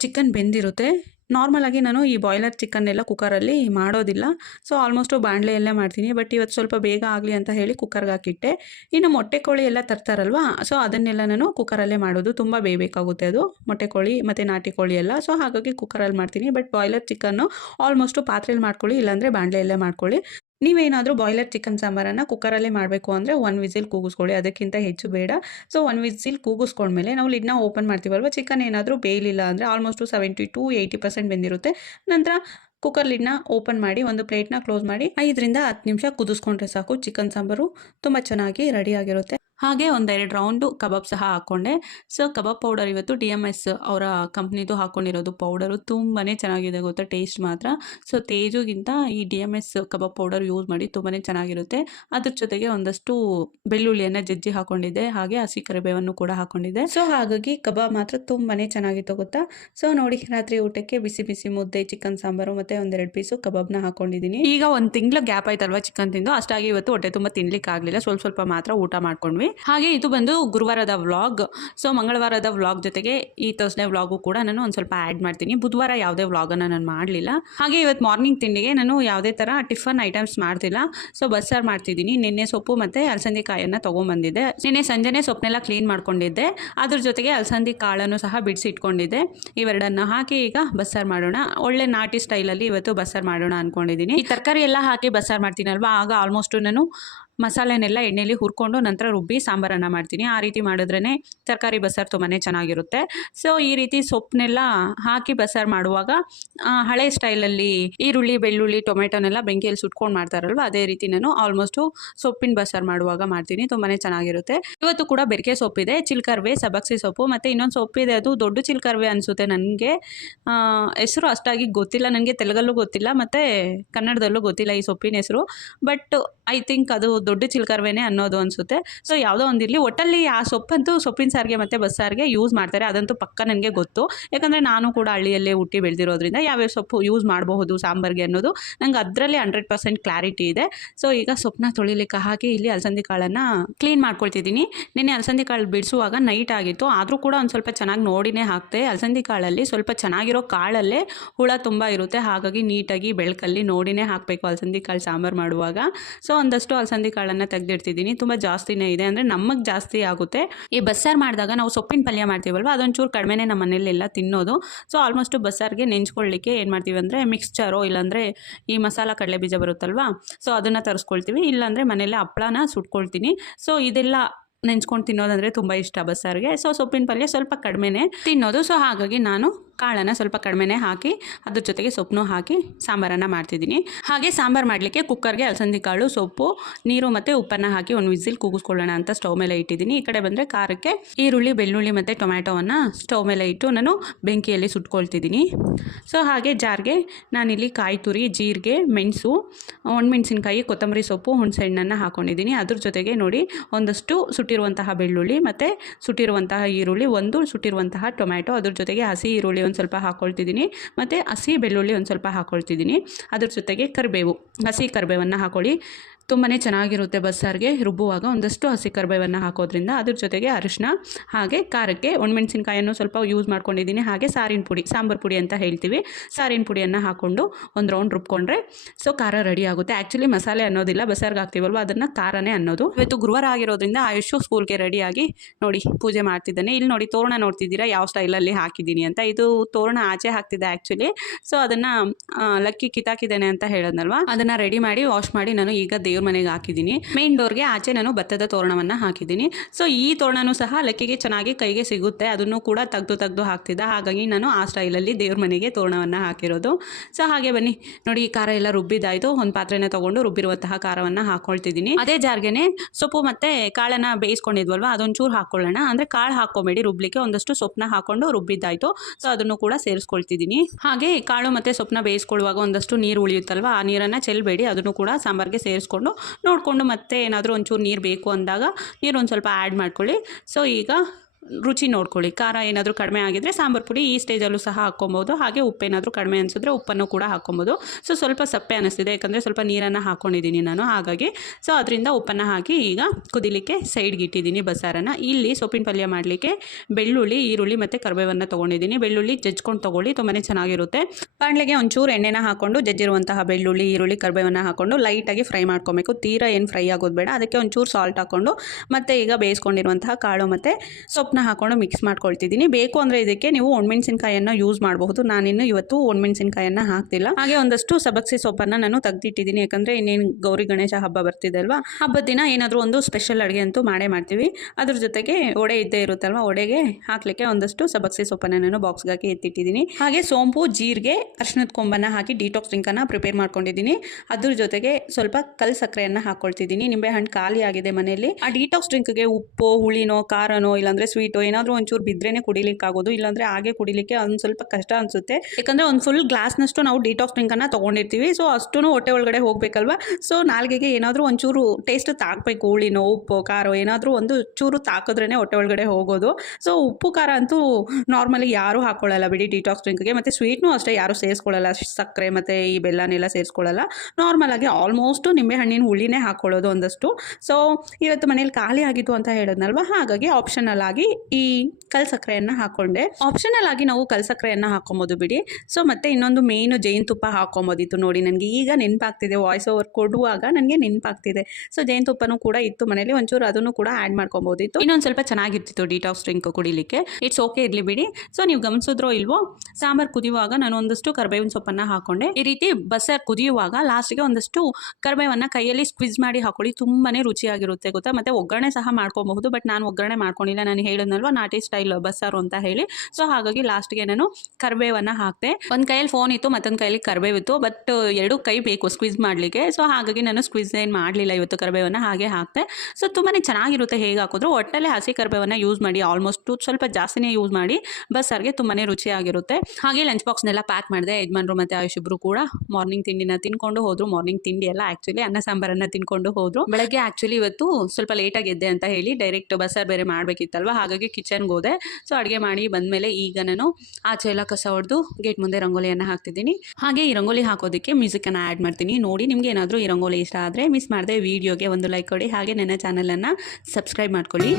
ಚಿಕನ್ ಬೆಂದಿರುತ್ತೆ. ನಾರ್ಮಲಾಗಿ ನಾನು ಈ ಬಾಯ್ಲರ್ ಚಿಕನ್ನೆಲ್ಲ ಕುಕ್ಕರಲ್ಲಿ ಮಾಡೋದಿಲ್ಲ. ಸೊ ಆಲ್ಮೋಸ್ಟು ಬಾಣಲೆಯಲ್ಲೇ ಮಾಡ್ತೀನಿ. ಬಟ್ ಇವತ್ತು ಸ್ವಲ್ಪ ಬೇಗ ಆಗಲಿ ಅಂತ ಹೇಳಿ ಕುಕ್ಕರ್ಗೆ ಹಾಕಿಟ್ಟೆ. ಇನ್ನು ಮೊಟ್ಟೆ ಕೋಳಿ ಎಲ್ಲ ತರ್ತಾರಲ್ವ, ಸೊ ಅದನ್ನೆಲ್ಲ ನಾನು ಕುಕ್ಕರಲ್ಲೇ ಮಾಡೋದು. ತುಂಬ ಬೇಯಬೇಕಾಗುತ್ತೆ ಅದು, ಮೊಟ್ಟೆ ಕೋಳಿ ಮತ್ತು ನಾಟಿ ಕೋಳಿ ಎಲ್ಲ. ಸೊ ಹಾಗಾಗಿ ಕುಕ್ಕರಲ್ಲಿ ಮಾಡ್ತೀನಿ. ಬಟ್ ಬಾಯ್ಲರ್ ಚಿಕನ್ನು ಆಲ್ಮೋಸ್ಟು ಪಾತ್ರೆಯಲ್ಲಿ ಮಾಡ್ಕೊಳ್ಳಿ, ಇಲ್ಲಾಂದರೆ ಬಾಣಲೆಯಲ್ಲೇ ಮಾಡ್ಕೊಳ್ಳಿ. ನೀವೇನಾದರೂ ಬಾಯ್ಲರ್ ಚಿಕನ್ ಸಾಂಬಾರನ್ನು ಕುಕ್ಕರಲ್ಲೇ ಮಾಡಬೇಕು ಅಂದರೆ 1 ವಿಸಿಲ್ ಕೂಗಿಸ್ಕೊಳ್ಳಿ, ಅದಕ್ಕಿಂತ ಹೆಚ್ಚು ಬೇಡ. ಸೊ 1 ವಿಸಿಲ್ ಕೂಗಿಸ್ಕೊಂಡ್ಮೇಲೆ ನಾವು ಲಿಡ್ನ ಓಪನ್ ಮಾಡ್ತೀವಲ್ವ, ಚಿಕನ್ ಏನಾದರೂ ಬೇಯಲಿಲ್ಲ ಅಂದರೆ ಆಲ್ಮೋಸ್ಟು 70 to 80% ಬೆಂದಿರುತ್ತೆ. ನಂತರ ಕುಕ್ಕರ್ ಲಿಡ್ನ ಓಪನ್ ಮಾಡಿ ಒಂದು ಪ್ಲೇಟ್ನ ಕ್ಲೋಸ್ ಮಾಡಿ 5ರಿಂದ 10 ನಿಮಿಷ ಕುದಿಸ್ಕೊಂಡ್ರೆ ಸಾಕು. ಚಿಕನ್ ಸಾಂಬಾರು ತುಂಬ ಚೆನ್ನಾಗಿ ರೆಡಿಯಾಗಿರುತ್ತೆ. ಹಾಗೆ 1-2 ರೌಂಡು ಕಬಾಬ್ ಸಹ ಹಾಕ್ಕೊಂಡೆ. ಸೊ ಕಬಾಬ್ ಪೌಡರ್ ಇವತ್ತು DMS ಅವರ ಕಂಪ್ನಿದು ಹಾಕ್ಕೊಂಡಿರೋದು ಪೌಡರು. ತುಂಬಾ ಚೆನ್ನಾಗಿದೆ ಗೊತ್ತಾ, ಟೇಸ್ಟ್ ಮಾತ್ರ. ಸೊ ತೇಜುಗಿಂತ ಈ DMS ಕಬಾಬ್ ಪೌಡರ್ ಯೂಸ್ ಮಾಡಿ ತುಂಬಾ ಚೆನ್ನಾಗಿರುತ್ತೆ. ಅದ್ರ ಜೊತೆಗೆ ಒಂದಷ್ಟು ಬೆಳ್ಳುಳ್ಳಿಯನ್ನು ಜಜ್ಜಿ ಹಾಕ್ಕೊಂಡಿದ್ದೆ, ಹಾಗೆ ಹಸಿ ಕರಿಬೇವನ್ನು ಕೂಡ ಹಾಕ್ಕೊಂಡಿದ್ದೆ. ಸೊ ಹಾಗಾಗಿ ಕಬಾಬ್ ಮಾತ್ರ ತುಂಬಾ ಚೆನ್ನಾಗಿತ್ತು ಗೊತ್ತಾ. ಸೊ ನೋಡಿ, ರಾತ್ರಿ ಊಟಕ್ಕೆ ಬಿಸಿ ಬಿಸಿ ಮುದ್ದೆ, ಚಿಕನ್ ಸಾಂಬಾರು ಮತ್ತು 1-2 ಪೀಸು ಕಬಾಬ್ನ ಹಾಕ್ಕೊಂಡಿದ್ದೀನಿ. ಈಗ 1 ತಿಂಗಳು ಗ್ಯಾಪ್ ಆಯ್ತಲ್ವ ಚಿಕನ್ ತಿಂದು, ಅಷ್ಟಾಗಿ ಇವತ್ತು ಹೊಟ್ಟೆ ತುಂಬ ತಿನ್ಲಿಕ್ಕೆ ಆಗಲಿಲ್ಲ. ಸ್ವಲ್ಪ ಮಾತ್ರ ಊಟ ಮಾಡ್ಕೊಂಡ್ವಿ. ಹಾಗೆ ಇದು ಬಂದು ಗುರುವಾರದ ವ್ಲಾಗ್. ಸೊ ಮಂಗಳವಾರದ ವ್ಲಾಗ್ ಜೊತೆಗೆ ಈ ಥರ್ಸ್ಡೇ ವ್ಲಾಗು ಕೂಡ ನಾನು ಒಂದು ಸ್ವಲ್ಪ ಆ್ಯಡ್ ಮಾಡ್ತೀನಿ. ಬುಧವಾರ ಯಾವುದೇ ವ್ಲಾಗನ್ನು ನಾನು ಮಾಡಲಿಲ್ಲ. ಹಾಗೆ ಇವತ್ತು ಮಾರ್ನಿಂಗ್ ತಿಂಡಿಗೆ ನಾನು ಯಾವುದೇ ಥರ ಟಿಫನ್ ಐಟಮ್ಸ್ ಮಾಡ್ತಿಲ್ಲ. ಸೊ ಬಸ್ಸಾರು ಮಾಡ್ತಿದ್ದೀನಿ. ನಿನ್ನೆ ಸೊಪ್ಪು ಮತ್ತು ಅಲಸಂದಿ ಕಾಯನ್ನು ತೊಗೊಂಬಂದಿದ್ದೆ. ನಿನ್ನೆ ಸಂಜೆನೇ ಸೊಪ್ಪನ್ನೆಲ್ಲ ಕ್ಲೀನ್ ಮಾಡ್ಕೊಂಡಿದ್ದೆ. ಅದ್ರ ಜೊತೆಗೆ ಅಲಸಂದಿ ಕಾಳನ್ನು ಸಹ ಬಿಡಿಸಿ ಇಟ್ಕೊಂಡಿದ್ದೆ. ಇವೆರಡನ್ನು ಹಾಕಿ ಈಗ ಬಸ್ಸಾರು ಮಾಡೋಣ. ಒಳ್ಳೆ ನಾಟಿ ಸ್ಟೈಲಲ್ಲಿ ಇವತ್ತು ಬಸ್ಸಾರು ಮಾಡೋಣ ಅಂದ್ಕೊಂಡಿದ್ದೀನಿ. ಈ ತರಕಾರಿ ಎಲ್ಲ ಹಾಕಿ ಬಸ್ಸಾರು ಮಾಡ್ತೀನಲ್ವ, ಆಗ ಆಲ್ಮೋಸ್ಟು ನಾನು ಮಸಾಲೆನೆಲ್ಲ ಎಣ್ಣೆಯಲ್ಲಿ ಹುರ್ಕೊಂಡು ನಂತರ ರುಬ್ಬಿ ಸಾಂಬಾರನ್ನು ಮಾಡ್ತೀನಿ. ಆ ರೀತಿ ಮಾಡಿದ್ರೇ ತರಕಾರಿ ಬಸ್ಸಾರು ತುಂಬಾ ಚೆನ್ನಾಗಿರುತ್ತೆ. ಸೊ ಈ ರೀತಿ ಸೊಪ್ಪನ್ನೆಲ್ಲ ಹಾಕಿ ಬಸ್ಸಾರು ಮಾಡುವಾಗ ಹಳೆ ಸ್ಟೈಲಲ್ಲಿ ಈರುಳ್ಳಿ, ಬೆಳ್ಳುಳ್ಳಿ, ಟೊಮೆಟೊನೆಲ್ಲ ಬೆಂಕಿಯಲ್ಲಿ ಸುಟ್ಕೊಂಡು ಮಾಡ್ತಾರಲ್ವ, ಅದೇ ರೀತಿ ನಾನು ಆಲ್ಮೋಸ್ಟು ಸೊಪ್ಪಿನ ಬಸ್ಸಾರು ಮಾಡುವಾಗ ಮಾಡ್ತೀನಿ. ತುಂಬಾ ಚೆನ್ನಾಗಿರುತ್ತೆ. ಇವತ್ತು ಕೂಡ ಬೆರಕೆ ಸೊಪ್ಪಿದೆ, ಚಿಲ್ಕರ್ವೆ, ಸಬಕ್ಸಿ ಸೊಪ್ಪು ಮತ್ತು ಇನ್ನೊಂದು ಸೊಪ್ಪಿದೆ, ಅದು ದೊಡ್ಡ ಚಿಲ್ಕರ್ವೆ ಅನಿಸುತ್ತೆ. ನನಗೆ ಹೆಸರು ಅಷ್ಟಾಗಿ ಗೊತ್ತಿಲ್ಲ, ನನಗೆ ತೆಲುಗಲ್ಲೂ ಗೊತ್ತಿಲ್ಲ ಮತ್ತು ಕನ್ನಡದಲ್ಲೂ ಗೊತ್ತಿಲ್ಲ ಈ ಸೊಪ್ಪಿನ ಹೆಸರು. ಬಟ್ ಐ ಥಿಂಕ್ ಅದು ದೊಡ್ಡ ಚಿಲ್ಕರ್ವೆನೇ ಅನ್ನೋದು ಅನಿಸುತ್ತೆ. ಸೊ ಯಾವುದೋ ಒಂದಿರಲಿ, ಒಟ್ಟಲ್ಲಿ ಆ ಸೊಪ್ಪಂತೂ ಸೊಪ್ಪಿನ ಸಾರಿಗೆ ಮತ್ತು ಬಸ್ಸಾರಿಗೆ ಯೂಸ್ ಮಾಡ್ತಾರೆ, ಅದಂತೂ ಪಕ್ಕ ನನಗೆ ಗೊತ್ತು. ಯಾಕಂದರೆ ನಾನು ಕೂಡ ಹಳ್ಳಿಯಲ್ಲೇ ಹುಟ್ಟಿ ಬೆಳೆದಿರೋದ್ರಿಂದ ಯಾವ್ಯಾವ ಸೊಪ್ಪು ಯೂಸ್ ಮಾಡಬಹುದು ಸಾಂಬಾರಿಗೆ ಅನ್ನೋದು ನಂಗೆ ಅದರಲ್ಲಿ 100% ಕ್ಲಾರಿಟಿ ಇದೆ. ಸೊ ಈಗ ಸೊಪ್ಪನ್ನ ತೊಳಿಲಿಕ್ಕೆ ಹಾಕಿ ಇಲ್ಲಿ ಅಲಸಂದಿ ಕಾಳನ್ನು ಕ್ಲೀನ್ ಮಾಡ್ಕೊಳ್ತಿದ್ದೀನಿ. ನಿನ್ನೆ ಅಲಸಂದಿ ಕಾಳು ಬಿಡಿಸುವಾಗ ನೈಟ್ ಆಗಿತ್ತು, ಆದರೂ ಕೂಡ ಒಂದು ಸ್ವಲ್ಪ ಚೆನ್ನಾಗಿ ನೋಡಿನೇ ಹಾಕ್ತೆ. ಅಲಸಂದಿ ಕಾಳಲ್ಲಿ ಸ್ವಲ್ಪ ಚೆನ್ನಾಗಿರೋ ಕಾಳಲ್ಲೇ ಹುಳ ತುಂಬ ಇರುತ್ತೆ, ಹಾಗಾಗಿ ನೀಟಾಗಿ ಬೆಳಕಲ್ಲಿ ನೋಡಿನೇ ಹಾಕಬೇಕು ಅಲಸಂದಿ ಕಾಳು ಸಾಂಬಾರು ಮಾಡುವಾಗ. ಸೊ ಒಂದಷ್ಟು ಅಲಸಂದಿ ಕಾಳನ್ನು ತೆಗೆದಿಡ್ತಿದ್ದೀನಿ. ತುಂಬ ಜಾಸ್ತಿನೇ ಇದೆ, ಅಂದರೆ ನಮಗೆ ಜಾಸ್ತಿ ಆಗುತ್ತೆ. ಈ ಬಸ್ಸಾರು ಮಾಡಿದಾಗ ನಾವು ಸೊಪ್ಪಿನ ಪಲ್ಯ ಮಾಡ್ತೀವಲ್ವ, ಅದೊಂಚೂರು ಕಡಿಮೆನೇ ನಮ್ಮ ಮನೆಯಲ್ಲೆಲ್ಲ ತಿನ್ನೋದು. ಸೊ ಆಲ್ಮೋಸ್ಟು ಬಸ್ಸಾರಿಗೆ ನೆಂಚ್ಕೊಳ್ಳಿಕ್ಕೆ ಏನು ಮಾಡ್ತೀವಿ ಅಂದರೆ ಮಿಕ್ಸ್ಚರೋ ಇಲ್ಲಾಂದರೆ ಈ ಮಸಾಲ ಕಡಲೆ ಬೀಜ ಬರುತ್ತಲ್ವ, ಸೊ ಅದನ್ನು ತರಿಸ್ಕೊಳ್ತೀವಿ. ಇಲ್ಲಾಂದರೆ ಮನೇಲಿ ಹಪ್ಪಳನ ಸುಟ್ಕೊಳ್ತೀನಿ. ಸೊ ಇದೆಲ್ಲ ನೆಂಚ್ಕೊಂಡು ತಿನ್ನೋದಂದರೆ ತುಂಬ ಇಷ್ಟ ಬಸ್ಸಾರಿಗೆ. ಸೊ ಸೊಪ್ಪಿನ ಪಲ್ಯ ಸ್ವಲ್ಪ ಕಡಿಮೆನೇ ತಿನ್ನೋದು. ಸೊ ಹಾಗಾಗಿ ನಾನು ಕಾಳನ್ನು ಸ್ವಲ್ಪ ಕಡಿಮೆನೇ ಹಾಕಿ ಅದ್ರ ಜೊತೆಗೆ ಸೊಪ್ಪನ್ನು ಹಾಕಿ ಸಾಂಬಾರನ್ನು ಮಾಡ್ತಿದ್ದೀನಿ. ಹಾಗೆ ಸಾಂಬಾರು ಮಾಡಲಿಕ್ಕೆ ಕುಕ್ಕರ್ಗೆ ಅಲಸಂದಿ ಕಾಳು, ಸೊಪ್ಪು, ನೀರು ಮತ್ತು ಉಪ್ಪನ್ನು ಹಾಕಿ ಒಂದು ವಿಸಿಲ್ ಕೂಗಿಸ್ಕೊಳ್ಳೋಣ ಅಂತ ಸ್ಟವ್ ಮೇಲೆ ಇಟ್ಟಿದ್ದೀನಿ. ಈ ಕಡೆ ಬಂದರೆ ಖಾರಕ್ಕೆ ಈರುಳ್ಳಿ, ಬೆಳ್ಳುಳ್ಳಿ ಮತ್ತು ಟೊಮ್ಯಾಟೋವನ್ನು ಸ್ಟವ್ ಮೇಲೆ ಇಟ್ಟು ನಾನು ಬೆಂಕಿಯಲ್ಲಿ ಸುಟ್ಕೊಳ್ತಿದ್ದೀನಿ. ಸೊ ಹಾಗೆ ಜಾರ್ಗೆ ನಾನಿಲ್ಲಿ ಕಾಯಿ ತುರಿ, ಜೀರಿಗೆ, ಮೆಣಸು, ಒಣಮೆಣಸಿನ್ಕಾಯಿ, ಕೊತ್ತಂಬರಿ ಸೊಪ್ಪು, ಹುಣಸೆಹಣ್ಣನ್ನು ಹಾಕ್ಕೊಂಡಿದ್ದೀನಿ. ಅದ್ರ ಜೊತೆಗೆ ನೋಡಿ ಒಂದಷ್ಟು ಸುಟ್ಟಿರುವಂತಹ ಬೆಳ್ಳುಳ್ಳಿ ಮತ್ತು ಸುಟ್ಟಿರುವಂತಹ ಈರುಳ್ಳಿ, ಒಂದು ಸುಟ್ಟಿರುವಂತಹ ಟೊಮ್ಯಾಟೊ, ಅದ್ರ ಜೊತೆಗೆ ಹಸಿ ಈರುಳ್ಳಿ ಒಂದು ಸ್ವಲ್ಪ ಹಾಕ್ಕೊಳ್ತಿದ್ದೀನಿ ಮತ್ತು ಹಸಿ ಬೆಳ್ಳುಳ್ಳಿ ಒಂದು ಸ್ವಲ್ಪ ಹಾಕ್ಕೊಳ್ತಿದ್ದೀನಿ. ಅದ್ರ ಜೊತೆಗೆ ಕರಿಬೇವು, ಹಸಿ ಕರಿಬೇವನ್ನು ಹಾಕ್ಕೊಳ್ಳಿ, ತುಂಬಾ ಚೆನ್ನಾಗಿರುತ್ತೆ ಬಸ್ಸಾರಿಗೆ. ರುಬ್ಬುವಾಗ ಒಂದಷ್ಟು ಹಸಿ ಕರಿಬೇವನ್ನು ಹಾಕೋದ್ರಿಂದ. ಅದ್ರ ಜೊತೆಗೆ ಅರಿಶಿನ, ಹಾಗೆ ಖಾರಕ್ಕೆ ಒಣಮೆಣಸಿನ್ಕಾಯನ್ನು ಸ್ವಲ್ಪ ಯೂಸ್ ಮಾಡ್ಕೊಂಡಿದ್ದೀನಿ. ಹಾಗೆ ಸಾರಿನ ಪುಡಿ, ಸಾಂಬಾರು ಪುಡಿ ಅಂತ ಹೇಳ್ತೀವಿ, ಸಾರಿನ ಪುಡಿಯನ್ನು ಹಾಕ್ಕೊಂಡು ಒಂದು ರೌಂಡ್ ರುಬ್ಕೊಂಡ್ರೆ ಸೊ ಖಾರ ರೆಡಿ ಆಗುತ್ತೆ. ಆ್ಯಕ್ಚುಲಿ ಮಸಾಲೆ ಅನ್ನೋದಿಲ್ಲ, ಬಸ್ಸಾರಿಗೆ ಹಾಕ್ತೀವಲ್ವ ಅದನ್ನು ಖಾರನೇ ಅನ್ನೋದು. ಇವತ್ತು ಗುರುವಾರ ಆಗಿರೋದ್ರಿಂದ ಆಯುಷು ಸ್ಕೂಲ್ಗೆ ರೆಡಿಯಾಗಿ ನೋಡಿ ಪೂಜೆ ಮಾಡ್ತಿದ್ದಾನೆ. ಇಲ್ಲಿ ನೋಡಿ ತೋರಣ ನೋಡ್ತಿದ್ದೀರಾ ಯಾವ ಸ್ಟೈಲಲ್ಲಿ ಹಾಕಿದ್ದೀನಿ ಅಂತ. ಇದು ತೋರಣ ಆಚೆ ಹಾಕ್ತಿದ್ದೆ ಆ್ಯಕ್ಚುಲಿ. ಸೊ ಅದನ್ನು ಲಕ್ಕಿ ಕಿತ್ತಾಕಿದ್ದೇನೆ ಅಂತ ಹೇಳೋದಲ್ವ, ಅದನ್ನು ರೆಡಿ ಮಾಡಿ ವಾಶ್ ಮಾಡಿ ನಾನು ಈಗ ದೇವ್ರ ಮನೆಗೆ ಹಾಕಿದ್ದೀನಿ. ಮೇನ್ ಡೋರ್ಗೆ ಆಚೆ ನಾನು ಭತ್ತದ ತೋರಣವನ್ನು ಹಾಕಿದ್ದೀನಿ. ಸೊ ಈ ತೋರಣನೂ ಸಹ ಲಕ್ಕಿಗೆ ಚೆನ್ನಾಗಿ ಕೈಗೆ ಸಿಗುತ್ತೆ, ಅದನ್ನು ಕೂಡ ತೆಗೆದು ಹಾಕ್ತಿದ್ದ. ಹಾಗಾಗಿ ನಾನು ಆ ಸ್ಟೈಲಲ್ಲಿ ದೇವ್ರ ಮನೆಗೆ ತೋರಣವನ್ನು ಹಾಕಿರೋದು. ಸೊ ಹಾಗೆ ಬನ್ನಿ ನೋಡಿ, ಈ ಖಾರ ಎಲ್ಲ ರುಬ್ಬಿದ್ದಾಯಿತು. ಒಂದು ಪಾತ್ರೆನ ತೊಗೊಂಡು ರುಬ್ಬಿರುವಂತಹ ಖಾರವನ್ನು ಹಾಕ್ಕೊಳ್ತಿದ್ದೀನಿ. ಅದೇ ಜಾರ್ಗೆನೆ ಸೊಪ್ಪು ಮತ್ತು ಕಾಳನ್ನು ಬೇಯಿಸ್ಕೊಂಡಿದ್ವಲ್ವ ಅದೊಂಚೂರು ಹಾಕ್ಕೊಳ್ಳೋಣ. ಅಂದರೆ ಕಾಳು ಹಾಕ್ಕೊಬೇಡಿ ರುಬ್ಲಿಕ್ಕೆ, ಒಂದಷ್ಟು ಸೊಪ್ಪನ್ನ ಹಾಕ್ಕೊಂಡು ರುಬ್ಬಿದ್ದಾಯಿತು. ಸೊ ಅದನ್ನು ಕೂಡ ಸೇರಿಸ್ಕೊಳ್ತಿದ್ದೀನಿ. ಹಾಗೆ ಕಾಳು ಮತ್ತು ಸೊಪ್ಪನ್ನ ಬೇಯಿಸ್ಕೊಳ್ಳುವಾಗ ಒಂದಷ್ಟು ನೀರು ಉಳಿಯುತ್ತಲ್ವ, ಆ ನೀರನ್ನು ಚೆಲ್ಲಬೇಡಿ, ಅದನ್ನು ಕೂಡ ಸಾಂಬಾರಿಗೆ ಸೇರಿಸ್ಕೊಂಡು ನೋಡಿಕೊಂಡು ಮತ್ತೆ ಏನಾದರೂ ಒಂಚೂರು ನೀರು ಬೇಕು ಅಂದಾಗ ನೀರು ಒಂದು ಸ್ವಲ್ಪ ಆ್ಯಡ್ ಮಾಡ್ಕೊಳ್ಳಿ. ಸೊ ಈಗ ರುಚಿ ನೋಡ್ಕೊಳ್ಳಿ, ಖಾರ ಏನಾದರೂ ಕಡಿಮೆ ಆಗಿದ್ದರೆ ಸಾಂಬಾರು ಪುಡಿ ಈ ಸ್ಟೇಜಲ್ಲೂ ಸಹ ಹಾಕ್ಕೊಬೋದು. ಹಾಗೆ ಉಪ್ಪೇನಾದರೂ ಕಡಿಮೆ ಅನಿಸಿದ್ರೆ ಉಪ್ಪನ್ನು ಕೂಡ ಹಾಕ್ಕೊಬೋದು. ಸೊ ಸ್ವಲ್ಪ ಸಪ್ಪೆ ಅನ್ನಿಸ್ತಿದೆ, ಯಾಕಂದರೆ ಸ್ವಲ್ಪ ನೀರನ್ನು ಹಾಕ್ಕೊಂಡಿದ್ದೀನಿ ನಾನು, ಹಾಗಾಗಿ ಸೊ ಅದರಿಂದ ಉಪ್ಪನ್ನು ಹಾಕಿ ಈಗ ಕುದಿಲಿಕ್ಕೆ ಸೈಡ್ಗೆ ಇಟ್ಟಿದ್ದೀನಿ ಬಸ್ಸಾರನ್ನು. ಇಲ್ಲಿ ಸೊಪ್ಪಿನ ಪಲ್ಯ ಮಾಡಲಿಕ್ಕೆ ಬೆಳ್ಳುಳ್ಳಿ, ಈರುಳ್ಳಿ ಮತ್ತು ಕರಿಬೇವನ್ನು ತೊಗೊಂಡಿದ್ದೀನಿ. ಬೆಳ್ಳುಳ್ಳಿ ಜಜ್ಕೊಂಡು ತೊಗೊಳ್ಳಿ, ತುಂಬಾ ಚೆನ್ನಾಗಿರುತ್ತೆ. ಬಾಣಲೆಗೆ ಒಂಚೂರು ಎಣ್ಣೆನ ಹಾಕ್ಕೊಂಡು ಜಜ್ಜಿರುವಂತಹ ಬೆಳ್ಳುಳ್ಳಿ, ಈರುಳ್ಳಿ, ಕರಿಬೇವನ್ನು ಹಾಕ್ಕೊಂಡು ಲೈಟಾಗಿ ಫ್ರೈ ಮಾಡ್ಕೊಬೇಕು. ತೀರಾ ಏನು ಫ್ರೈ ಆಗೋದು ಬೇಡ. ಅದಕ್ಕೆ ಒಂಚೂರು ಸಾಲ್ಟ್ ಹಾಕ್ಕೊಂಡು ಮತ್ತು ಈಗ ಬೇಯಿಸ್ಕೊಂಡಿರುವಂತಹ ಕಾಳು ಮತ್ತು ಸೊಪ್ಪನ್ನ ಹಾಕ್ಕೊಂಡು ಮಿಕ್ಸ್ ಮಾಡ್ಕೊಳ್ತಿದ್ದೀನಿ. ಬೇಕು ಅಂದರೆ ಇದಕ್ಕೆ ನೀವು ಒಣಮೆಣಸಿನ್ಕಾಯನ್ನು ಯೂಸ್ ಮಾಡಬಹುದು. ನಾನಿನ್ನು ಇವತ್ತು ಒಣಮೆಣಸಿನ್ಕಾಯನ್ನು ಹಾಕ್ತಿಲ್ಲ. ಹಾಗೆ ಒಂದಷ್ಟು ಸಬಕ್ಸಿ ಸೊಪ್ಪನ್ನು ನಾನು ತೆಗೆದಿಟ್ಟಿದ್ದೀನಿ, ಯಾಕಂದರೆ ಇನ್ನೇನು ಗೌರಿ ಗಣೇಶ ಹಬ್ಬ ಬರ್ತಿದೆ ಅಲ್ವಾ, ಹಬ್ಬದ ದಿನ ಏನಾದರೂ ಒಂದು ಸ್ಪೆಷಲ್ ಅಡುಗೆ ಅಂತೂ ಮಾಡೇ ಮಾಡ್ತೀವಿ. ಅದ್ರ ಜೊತೆಗೆ ಒಡೆ ಇದ್ದೇ ಇರುತ್ತಲ್ವ, ಒಡೆಗೆ ಹಾಕಲಿಕ್ಕೆ ಒಂದಷ್ಟು ಸಬಕ್ಸಿ ಸೊಪ್ಪನ್ನು ನಾನು ಬಾಕ್ಸ್ಗೆ ಹಾಕಿ ಎತ್ತಿಟ್ಟಿದ್ದೀನಿ. ಹಾಗೆ ಸೋಂಪು, ಜೀರಿಗೆ, ಅರಿಶಿನದ ಕೊಂಬನ್ನು ಹಾಕಿ ಡಿಟಾಕ್ಸ್ ಡ್ರಿಂಕನ್ನು ಪ್ರಿಪೇರ್ ಮಾಡ್ಕೊಂಡಿದ್ದೀನಿ. ಅದ್ರ ಜೊತೆಗೆ ಸ್ವಲ್ಪ ಕಲ್ ಸಕ್ಕರೆಯನ್ನು ಹಾಕ್ಕೊಳ್ತಿದ್ದೀನಿ. ನಿಂಬೆಹಣ್ಣು ಖಾಲಿ ಆಗಿದೆ ಮನೆಯಲ್ಲಿ. ಆ ಡಿಟಾಕ್ಸ್ ಡ್ರಿಂಕ್ಗೆ ಉಪ್ಪು, ಹುಳಿನೋ, ಖಾರನೋ ಇಲ್ಲಾಂದರೆ ಸ್ವೀಟು ಏನಾದರೂ ಒಂಚೂರು ಬಿದ್ರೇ ಕುಡಿಲಿಕ್ಕೆ ಆಗೋದು, ಇಲ್ಲಾಂದರೆ ಹಾಗೆ ಕುಡಿಲಿಕ್ಕೆ ಒಂದು ಸ್ವಲ್ಪ ಕಷ್ಟ ಅನಿಸುತ್ತೆ. ಯಾಕಂದರೆ ಒಂದು ಫುಲ್ ಗ್ಲಾಸ್ನಷ್ಟು ನಾವು ಡಿಟಾಕ್ಸ್ ಡ್ರಿಂಕನ್ನು ತೊಗೊಂಡಿರ್ತೀವಿ. ಸೊ ಅಷ್ಟೂ ಹೊಟ್ಟೆ ಒಳಗಡೆ ಹೋಗಬೇಕಲ್ವ. ಸೊ ನಾಲ್ಗೆಗೆ ಏನಾದರೂ ಒಂಚೂರು ಟೇಸ್ಟ್ ತಾಕಬೇಕು, ಹುಳಿನೋ, ಉಪ್ಪು, ಖಾರ ಏನಾದರೂ ಒಂದು ಚೂರು ತಾಕಿದ್ರೇ ಹೊಟ್ಟೆ ಒಳಗಡೆ ಹೋಗೋದು. ಸೊ ಉಪ್ಪು ಖಾರ ಅಂತೂ ನಾರ್ಮಲಿ ಯಾರೂ ಹಾಕ್ಕೊಳ್ಳಲ್ಲ ಬಿಡಿ ಡಿಟಾಕ್ಸ್ ಡ್ರಿಂಕ್ಗೆ. ಮತ್ತು ಸ್ವೀಟ್ನೂ ಅಷ್ಟೇ ಯಾರೂ ಸೇರಿಸ್ಕೊಳ್ಳಲ್ಲ, ಸಕ್ಕರೆ ಮತ್ತು ಈ ಬೆಲ್ಲನೆಲ್ಲ ಸೇರಿಸ್ಕೊಳ್ಳಲ್ಲ. ನಾರ್ಮಲಾಗಿ ಆಲ್ಮೋಸ್ಟು ನಿಂಬೆಹಣ್ಣಿನ ಹುಳಿನೇ ಹಾಕ್ಕೊಳ್ಳೋದು ಒಂದಷ್ಟು. ಸೊ ಇವತ್ತು ಮನೇಲಿ ಖಾಲಿ ಆಗಿತ್ತು ಅಂತ ಹೇಳೋದ್ನಲ್ವ, ಹಾಗಾಗಿ ಆಪ್ಷನಲ್ ಆಗಿ ಈ ಕಲ್ ಸಕ್ಕರೆಯನ್ನು ಹಾಕ್ಕೊಂಡೆ. ಆಪ್ಷನಲ್ ಆಗಿ ನಾವು ಕಲ್ ಸಕ್ಕರೆಯನ್ನು ಹಾಕ್ಕೊಬೋದು ಬಿಡಿ. ಸೊ ಮತ್ತೆ ಇನ್ನೊಂದು ಮೇನು ಜೇನುತುಪ್ಪ ಹಾಕ್ಕೊಬೋದಿತ್ತು. ನೋಡಿ ನನಗೆ ಈಗ ನೆನಪಾಗ್ತಿದೆ, ವಾಯ್ಸ್ ಓವರ್ ಕೊಡುವಾಗ ನನಗೆ ನೆನಪಾಗ್ತಿದೆ. ಸೊ ಜೇನುತುಪ್ಪನೂ ಕೂಡ ಇತ್ತು ಮನೇಲಿ, ಒಂಚೂರು ಅದನ್ನು ಕೂಡ ಆ್ಯಡ್ ಮಾಡ್ಕೊಬೋದಿತ್ತು. ಇನ್ನೊಂದು ಸ್ವಲ್ಪ ಚೆನ್ನಾಗಿರ್ತಿತ್ತು ಡಿಟಾಕ್ಸ್ ಡ್ರಿಂಕ್ ಕುಡಿಲಿಕ್ಕೆ. ಇಟ್ಸ್ ಓಕೆ, ಇರಲಿ ಬಿಡಿ. ಸೊ ನೀವು ಗಮನಿಸಿದ್ರೋ ಇಲ್ವೋ, ಸಾಂಬಾರು ಕುದಿಯುವಾಗ ನಾನು ಒಂದಷ್ಟು ಕರಿಬೇವಿನ ಸೊಪ್ಪನ್ನು ಹಾಕ್ಕೊಂಡೆ. ಈ ರೀತಿ ಬಸ್ಸಾರು ಕುದಿಯುವಾಗ ಲಾಸ್ಟಿಗೆ ಒಂದಷ್ಟು ಕರಿಬೇವನ್ನು ಕೈಯಲ್ಲಿ ಸ್ಕ್ವಿಜ್ ಮಾಡಿ ಹಾಕೊಳ್ಳಿ, ತುಂಬಾ ರುಚಿಯಾಗಿರುತ್ತೆ ಗೊತ್ತಾ. ಮತ್ತು ಒಗ್ಗರಣೆ ಸಹ ಮಾಡ್ಕೊಬಹುದು, ಬಟ್ ನಾನು ಒಗ್ಗರಣೆ ಮಾಡ್ಕೊಂಡಿಲ್ಲ. ನಾನು ಹೇಳಿದ್ನಲ್ವ ನಾಟಿ ಸ್ಟೈಲ್ ಬಸ್ಸಾರು ಅಂತ ಹೇಳಿ. ಸೊ ಹಾಗಾಗಿ ಲಾಸ್ಟ್ಗೆ ನಾನು ಕರಿಬೇವನ್ನು ಹಾಕಿದೆ. ಒಂದು ಕೈಯಲ್ಲಿ ಫೋನ್ ಇತ್ತು, ಮತ್ತೊಂದು ಕೈಯಲ್ಲಿ ಕರಿಬೇವಿತ್ತು, ಬಟ್ ಎರಡು ಕೈ ಬೇಕು ಸ್ಕ್ವಿಜ್ ಮಾಡಲಿಕ್ಕೆ. ಸೊ ಹಾಗಾಗಿ ನಾನು ಸ್ಕ್ವಿಜ್ ಏನು ಮಾಡಲಿಲ್ಲ ಇವತ್ತು, ಕರಿಬೇವನ್ನು ಹಾಗೆ ಹಾಕಿದೆ. ಸೊ ತುಂಬಾ ಚೆನ್ನಾಗಿರುತ್ತೆ ಹೇಗೆ ಹಾಕಿದ್ರು. ಒಟ್ಟಲ್ಲೇ ಹಸಿ ಕರಿಬೇವನ್ನು ಯೂಸ್ ಮಾಡಿ, ಆಲ್ಮೋಸ್ಟ್ ಸ್ವಲ್ಪ ಜಾಸ್ತಿನೇ ಯೂಸ್ ಮಾಡಿ, ಬಸ್ಸಾರಿಗೆ ತುಂಬಾ ರುಚಿಯಾಗಿರುತ್ತೆ. ಹಾಗೆ ಲಂಚ್ ಬಾಕ್ಸ್ನೆಲ್ಲ ಪ್ಯಾಕ್ ಮಾಡಿದೆ. ಯಜಮಾನ್ರು ಮತ್ತು ಆಯುಷ್ ಇಬ್ರು ಕೂಡ ಮಾರ್ನಿಂಗ್ ತಿಂಡಿನ ತಿನ್ಕೊಂಡು ಹೋದ್ರು. ಮಾರ್ನಿಂಗ್ ತಿಂಡಿ ಎಲ್ಲ ಆ್ಯಕ್ಚುಲಿ ಅನ್ನ ಸಾಂಬಾರನ್ನು ತಿನ್ಕೊಂಡು ಹೋದ್ರು. ಬೆಳಗ್ಗೆ ಆ್ಯಕ್ಚುಲಿ ಇವತ್ತು ಸ್ವಲ್ಪ ಲೇಟಾಗಿ ಎದ್ದೆ ಅಂತ ಹೇಳಿ ಡೈರೆಕ್ಟ್ ಬಸ್ಸಾರು ಬೇರೆ ಮಾಡಬೇಕಿತ್ತಲ್ವ, ಹಾಗಾಗಿ ಕಿಚನ್ಗೆ ಹೋದೆ. ಸೊ ಅಡುಗೆ ಮಾಡಿ ಬಂದಮೇಲೆ ಈಗ ನಾನು ಆಚೆ ಎಲ್ಲ ಕಸ ಹೊಡೆದು ಗೇಟ್ ಮುಂದೆ ರಂಗೋಲಿಯನ್ನು ಹಾಕ್ತಿದ್ದೀನಿ. ಹಾಗೆ ಈ ರಂಗೋಲಿ ಹಾಕೋದಕ್ಕೆ ಮ್ಯೂಸಿಕನ್ನು ಆ್ಯಡ್ ಮಾಡ್ತೀನಿ. ನೋಡಿ ನಿಮಗೆ ಏನಾದರೂ ಈ ರಂಗೋಲಿ ಇಷ್ಟ ಆದರೆ ಮಿಸ್ ಮಾಡದೆ ವಿಡಿಯೋಗೆ ಒಂದು ಲೈಕ್ ಕೊಡಿ. ಹಾಗೆ ನನ್ನ ಚಾನಲನ್ನು ಸಬ್ಸ್ಕ್ರೈಬ್ ಮಾಡ್ಕೊಳ್ಳಿ.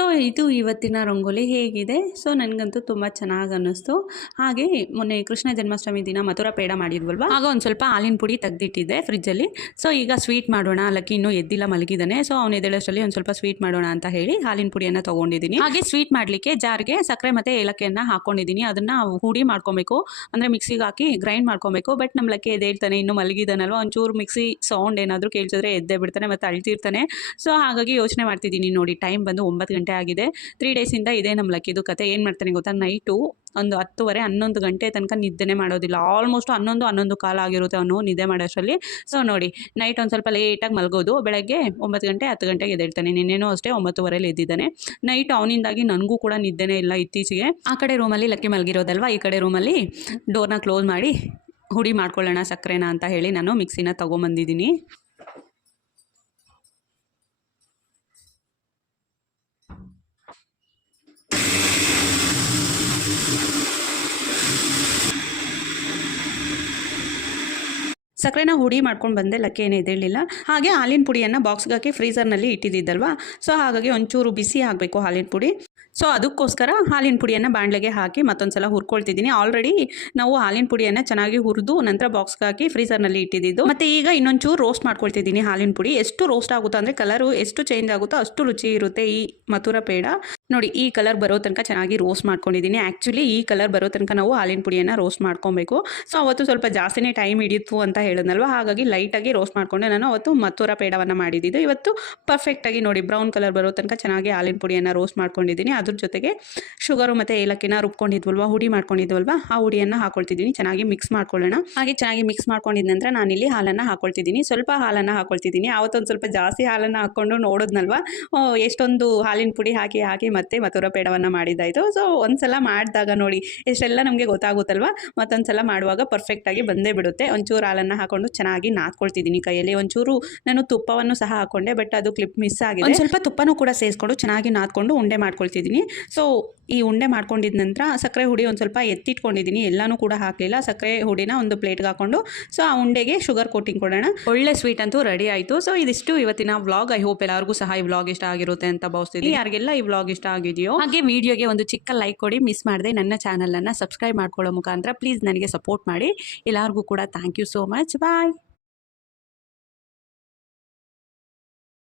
ಸೊ ಇದು ಇವತ್ತಿನ ರಂಗೋಲಿ ಹೇಗಿದೆ. ಸೊ ನನಗಂತೂ ತುಂಬ ಚೆನ್ನಾಗಿ ಅನ್ನಿಸ್ತು. ಹಾಗೆ ಮೊನ್ನೆ ಕೃಷ್ಣ ಜನ್ಮಾಷ್ಟಮಿ ದಿನ ಮಥುರಾ ಪೇಡ ಮಾಡಿದ್ವಲ್ವ, ಆಗ ಒಂದು ಸ್ವಲ್ಪ ಹಾಲಿನ ಪುಡಿ ತೆಗೆದಿಟ್ಟಿದ್ದೆ ಫ್ರಿಜ್ಜಲ್ಲಿ. ಸೊ ಈಗ ಸ್ವೀಟ್ ಮಾಡೋಣ, ಲಕ್ಕಿ ಇನ್ನೂ ಎದ್ದಿಲ್ಲ, ಮಲಗಿದ್ದಾನೆ. ಸೊ ಅವನು ಎದ್ದೇಳಷ್ಟರಲ್ಲಿ ಒಂದು ಸ್ವಲ್ಪ ಸ್ವೀಟ್ ಮಾಡೋಣ ಅಂತ ಹೇಳಿ ಹಾಲಿನ ಪುಡಿಯನ್ನು ತೊಗೊಂಡಿದ್ದೀನಿ. ಹಾಗೆ ಸ್ವೀಟ್ ಮಾಡಲಿಕ್ಕೆ ಜಾರ್ಗೆ ಸಕ್ಕರೆ ಮತ್ತು ಏಲಕ್ಕಿಯನ್ನು ಹಾಕ್ಕೊಂಡಿದ್ದೀನಿ. ಅದನ್ನು ಹುಡಿ ಮಾಡ್ಕೊಬೇಕು, ಅಂದರೆ ಮಿಕ್ಸಿಗೆ ಹಾಕಿ ಗ್ರೈಂಡ್ ಮಾಡ್ಕೊಬೇಕು. ಬಟ್ ನಮ್ಮ ಲಕ್ಕಿ ಎದ್ದೇಳ್ತಾನೆ, ಇನ್ನೂ ಮಲಗಿದ್ದಾನಲ್ವ, ಒಂಚೂರು ಮಿಕ್ಸಿ ಸೌಂಡ್ ಏನಾದರೂ ಕೇಳಿಸಿದ್ರೆ ಎದ್ದೇ ಬಿಡ್ತಾನೆ ಮತ್ತು ಅಳ್ತಿರ್ತಾನೆ. ಸೊ ಹಾಗಾಗಿ ಯೋಚನೆ ಮಾಡ್ತಿದ್ದೀನಿ. ನೋಡಿ, ಟೈಮ್ ಬಂದು 9 ಗಂಟೆ ಆಗಿದೆ. 3 ಡೇಸಿಂದ ಇದೇ ನಮ್ಮ ಲಕ್ಕಿದು ಕತೆ. ಏನು ಮಾಡ್ತಾನೆ ಗೊತ್ತಾ, ನೈಟು ಒಂದು 10:30-11 ಗಂಟೆ ತನಕ ನಿದ್ದೆನೇ ಮಾಡೋದಿಲ್ಲ. ಆಲ್ಮೋಸ್ಟ್ 11 ಕಾಲ ಆಗಿರುತ್ತೆ ಅವನು ನಿದ್ದೆ ಮಾಡೋಷ್ಟರಲ್ಲಿ. ಸೊ ನೋಡಿ, ನೈಟ್ ಒಂದು ಸ್ವಲ್ಪ ಲೇಟಾಗಿ ಮಲಗೋದು, ಬೆಳಗ್ಗೆ 9 ಗಂಟೆ 10 ಗಂಟೆಗೆ ಎದ್ದೇಳ್ತಾನೆ. ನಿನ್ನೆನೂ ಅಷ್ಟೇ 9:30 ಎದ್ದಿದ್ದಾನೆ. ನೈಟ್ ಅವನಿಂದಾಗಿ ನನಗೂ ಕೂಡ ನಿದ್ದೆನೇ ಇಲ್ಲ ಇತ್ತೀಚೆಗೆ. ಆ ಕಡೆ ರೂಮಲ್ಲಿ ಲಕ್ಕಿ ಮಲಗಿರೋದಲ್ವ, ಈ ಕಡೆ ರೂಮಲ್ಲಿ ಡೋರ್ನ ಕ್ಲೋಸ್ ಮಾಡಿ ಹುಡಿ ಮಾಡ್ಕೊಳ್ಳೋಣ ಸಕ್ಕರೆನ ಅಂತ ಹೇಳಿ ನಾನು ಮಿಕ್ಸಿನ ತೊಗೊಂಬಂದಿದ್ದೀನಿ. ಸಕ್ಕರೆನ ಹುಡಿ ಮಾಡ್ಕೊಂಡು ಬಂದೆ, ಲಕ್ಕಿ ಏನು ಎದ್ದೇಳಲಿಲ್ಲ. ಹಾಗೆ ಹಾಲಿನ ಪುಡಿಯನ್ನು ಬಾಕ್ಸ್ಗೆ ಹಾಕಿ ಫ್ರೀಝರ್ನಲ್ಲಿ ಇಟ್ಟಿದ್ದಿದ್ದಲ್ವ, ಸೊ ಹಾಗಾಗಿ ಒಂಚೂರು ಬಿಸಿ ಆಗಬೇಕು ಹಾಲಿನ ಪುಡಿ. ಸೊ ಅದಕ್ಕೋಸ್ಕರ ಹಾಲಿನ ಪುಡಿಯನ್ನು ಬಾಣಲೆಗೆ ಹಾಕಿ ಮತ್ತೊಂದು ಸಲ ಹುರ್ಕೊಳ್ತಿದ್ದೀನಿ. ಆಲ್ರೆಡಿ ನಾವು ಹಾಲಿನ ಪುಡಿಯನ್ನು ಚೆನ್ನಾಗಿ ಹುರಿದು ನಂತರ ಬಾಕ್ಸ್ಗೆ ಹಾಕಿ ಫ್ರೀಝರ್ನಲ್ಲಿ ಇಟ್ಟಿದ್ದು. ಮತ್ತು ಈಗ ಇನ್ನೊಂಚೂರು ರೋಸ್ಟ್ ಮಾಡ್ಕೊಳ್ತಿದ್ದೀನಿ ಹಾಲಿನ ಪುಡಿ. ಎಷ್ಟು ರೋಸ್ಟ್ ಆಗುತ್ತೋ ಅಂದರೆ ಕಲರು ಎಷ್ಟು ಚೇಂಜ್ ಆಗುತ್ತೋ ಅಷ್ಟು ರುಚಿ ಇರುತ್ತೆ ಈ ಮಥುರಾ ಪೇಡ. ನೋಡಿ, ಈ ಕಲರ್ ಬರೋ ತನಕ ಚೆನ್ನಾಗಿ ರೋಸ್ಟ್ ಮಾಡ್ಕೊಂಡಿದ್ದೀನಿ. ಆ್ಯಕ್ಚುಲಿ ಈ ಕಲರ್ ಬರೋ ತನಕ ನಾವು ಹಾಲಿನ ಪುಡಿಯನ್ನು ರೋಸ್ಟ್ ಮಾಡ್ಕೊಬೇಕು. ಸೊ ಅವತ್ತು ಸ್ವಲ್ಪ ಜಾಸ್ತಿನೇ ಟೈಮ್ ಹಿಡಿಯಿತು ಅಂತ ಹೇಳಿದ್ನಲ್ವ, ಹಾಗಾಗಿ ಲೈಟಾಗಿ ರೋಸ್ಟ್ ಮಾಡಿಕೊಂಡೆ ನಾನು ಅವತ್ತು ಮಥುರಾ ಪೇಡವನ್ನು ಮಾಡಿದ್ದು. ಇವತ್ತು ಪರ್ಫೆಕ್ಟಾಗಿ ನೋಡಿ ಬ್ರೌನ್ ಕಲರ್ ಬರೋ ತನಕ ಚೆನ್ನಾಗಿ ಹಾಲಿನ ಪುಡಿಯನ್ನು ರೋಸ್ಟ್ ಮಾಡ್ಕೊಂಡಿದ್ದೀನಿ. ಅದ್ರ ಜೊತೆಗೆ ಶುಗರು ಮತ್ತು ಏಲಕ್ಕಿನ ರುಬ್ಕೊಂಡಿದ್ವಲ್ವ, ಹುಡಿ ಮಾಡ್ಕೊಂಡಿದ್ವಲ್ವ, ಆ ಹುಡಿಯನ್ನು ಹಾಕೊಳ್ತಿದ್ದೀನಿ. ಚೆನ್ನಾಗಿ ಮಿಕ್ಸ್ ಮಾಡ್ಕೊಳ್ಳೋಣ. ಹಾಗೆ ಚೆನ್ನಾಗಿ ಮಿಕ್ಸ್ ಮಾಡ್ಕೊಂಡಿದ ನಂತರ ನಾನಿಲ್ಲಿ ಹಾಲನ್ನು ಹಾಕೊಳ್ತಿದ್ದೀನಿ. ಸ್ವಲ್ಪ ಹಾಲನ್ನು ಹಾಕೊಳ್ತಿದ್ದೀನಿ. ಅವತ್ತೊಂದು ಸ್ವಲ್ಪ ಜಾಸ್ತಿ ಹಾಲನ್ನು ಹಾಕ್ಕೊಂಡು ನೋಡಿದ್ನಲ್ವ, ಎಷ್ಟೊಂದು ಹಾಲಿನ ಪುಡಿ ಹಾಕಿ ಮತ್ತೆ ಮಥುರಾ ಪೇಡವನ್ನು ಮಾಡಿದ್ದಾಯಿತು. ಸೊ ಒಂದ್ಸಲ ಮಾಡಿದಾಗ ನೋಡಿ ಎಷ್ಟೆಲ್ಲ ನಮಗೆ ಗೊತ್ತಾಗುತ್ತಲ್ವ, ಮತ್ತೊಂದು ಸಲ ಮಾಡುವಾಗ ಪರ್ಫೆಕ್ಟಾಗಿ ಬಂದೇ ಬಿಡುತ್ತೆ. ಒಂಚೂರು ಹಾಲನ್ನು ಹಾಕೊಂಡು ಚೆನ್ನಾಗಿ ನಾದ್ಕೊಳ್ತಿದ್ದೀನಿ ಕೈಯಲ್ಲಿ. ಒಂಚೂರು ನಾನು ತುಪ್ಪವನ್ನು ಸಹ ಹಾಕೊಂಡೆ, ಬಟ್ ಅದು ಕ್ಲಿಪ್ ಮಿಸ್ ಆಗಿದೆ. ಒಂದು ಸ್ವಲ್ಪ ತುಪ್ಪನೂ ಕೂಡ ಸೇರಿಸ್ಕೊಂಡು ಚೆನ್ನಾಗಿ ನಾದ್ಕೊಂಡು ಉಂಡೆ ಮಾಡ್ಕೊಳ್ತಿದ್ದೀನಿ. ಸೊ ಈ ಉಂಡೆ ಮಾಡ್ಕೊಂಡಿದ ನಂತರ ಸಕ್ಕರೆ ಹುಡಿ ಒಂದು ಸ್ವಲ್ಪ ಎತ್ತಿಟ್ಕೊಂಡಿದ್ದೀನಿ, ಎಲ್ಲನೂ ಕೂಡ ಹಾಕಲಿಲ್ಲ. ಸಕ್ಕರೆ ಹುಡಿನ ಒಂದು ಪ್ಲೇಟ್ಗೆ ಹಾಕೊಂಡು ಸೊ ಆ ಉಂಡೆಗೆ ಶುಗರ್ ಕೋಟಿಂಗ್ ಕೊಡೋಣ. ಒಳ್ಳೆ ಸ್ವೀಟ್ ಅಂತೂ ರೆಡಿ ಆಯಿತು. ಸೊ ಇದಿಷ್ಟು ಇವತ್ತಿನ ವ್ಲಾಗ್. ಐ ಹೋಪ್ ಎಲ್ಲರಿಗೂ ಸಹ ಈ ವ್ಲಾಗ್ ಇಷ್ಟ ಆಗಿರುತ್ತೆ ಅಂತ ಭಾವಿಸ್ತೀನಿ. ಯಾರಿಗೆಲ್ಲ ಈ ವ್ಲಾಗ್ ಇಷ್ಟ ಆಗಿದೆಯೋ ಹಾಗೆ ವಿಡಿಯೋಗೆ ಒಂದು ಚಿಕ್ಕ ಲೈಕ್ ಕೊಡಿ. ಮಿಸ್ ಮಾಡದೆ ನನ್ನ ಚಾನಲನ್ನು ಸಬ್ಸ್ಕ್ರೈಬ್ ಮಾಡ್ಕೊಳ್ಳೋ ಮುಖಾಂತರ ಪ್ಲೀಸ್ ನನಗೆ ಸಪೋರ್ಟ್ ಮಾಡಿ. ಎಲ್ಲರಿಗೂ ಕೂಡ thank you so much. Bye.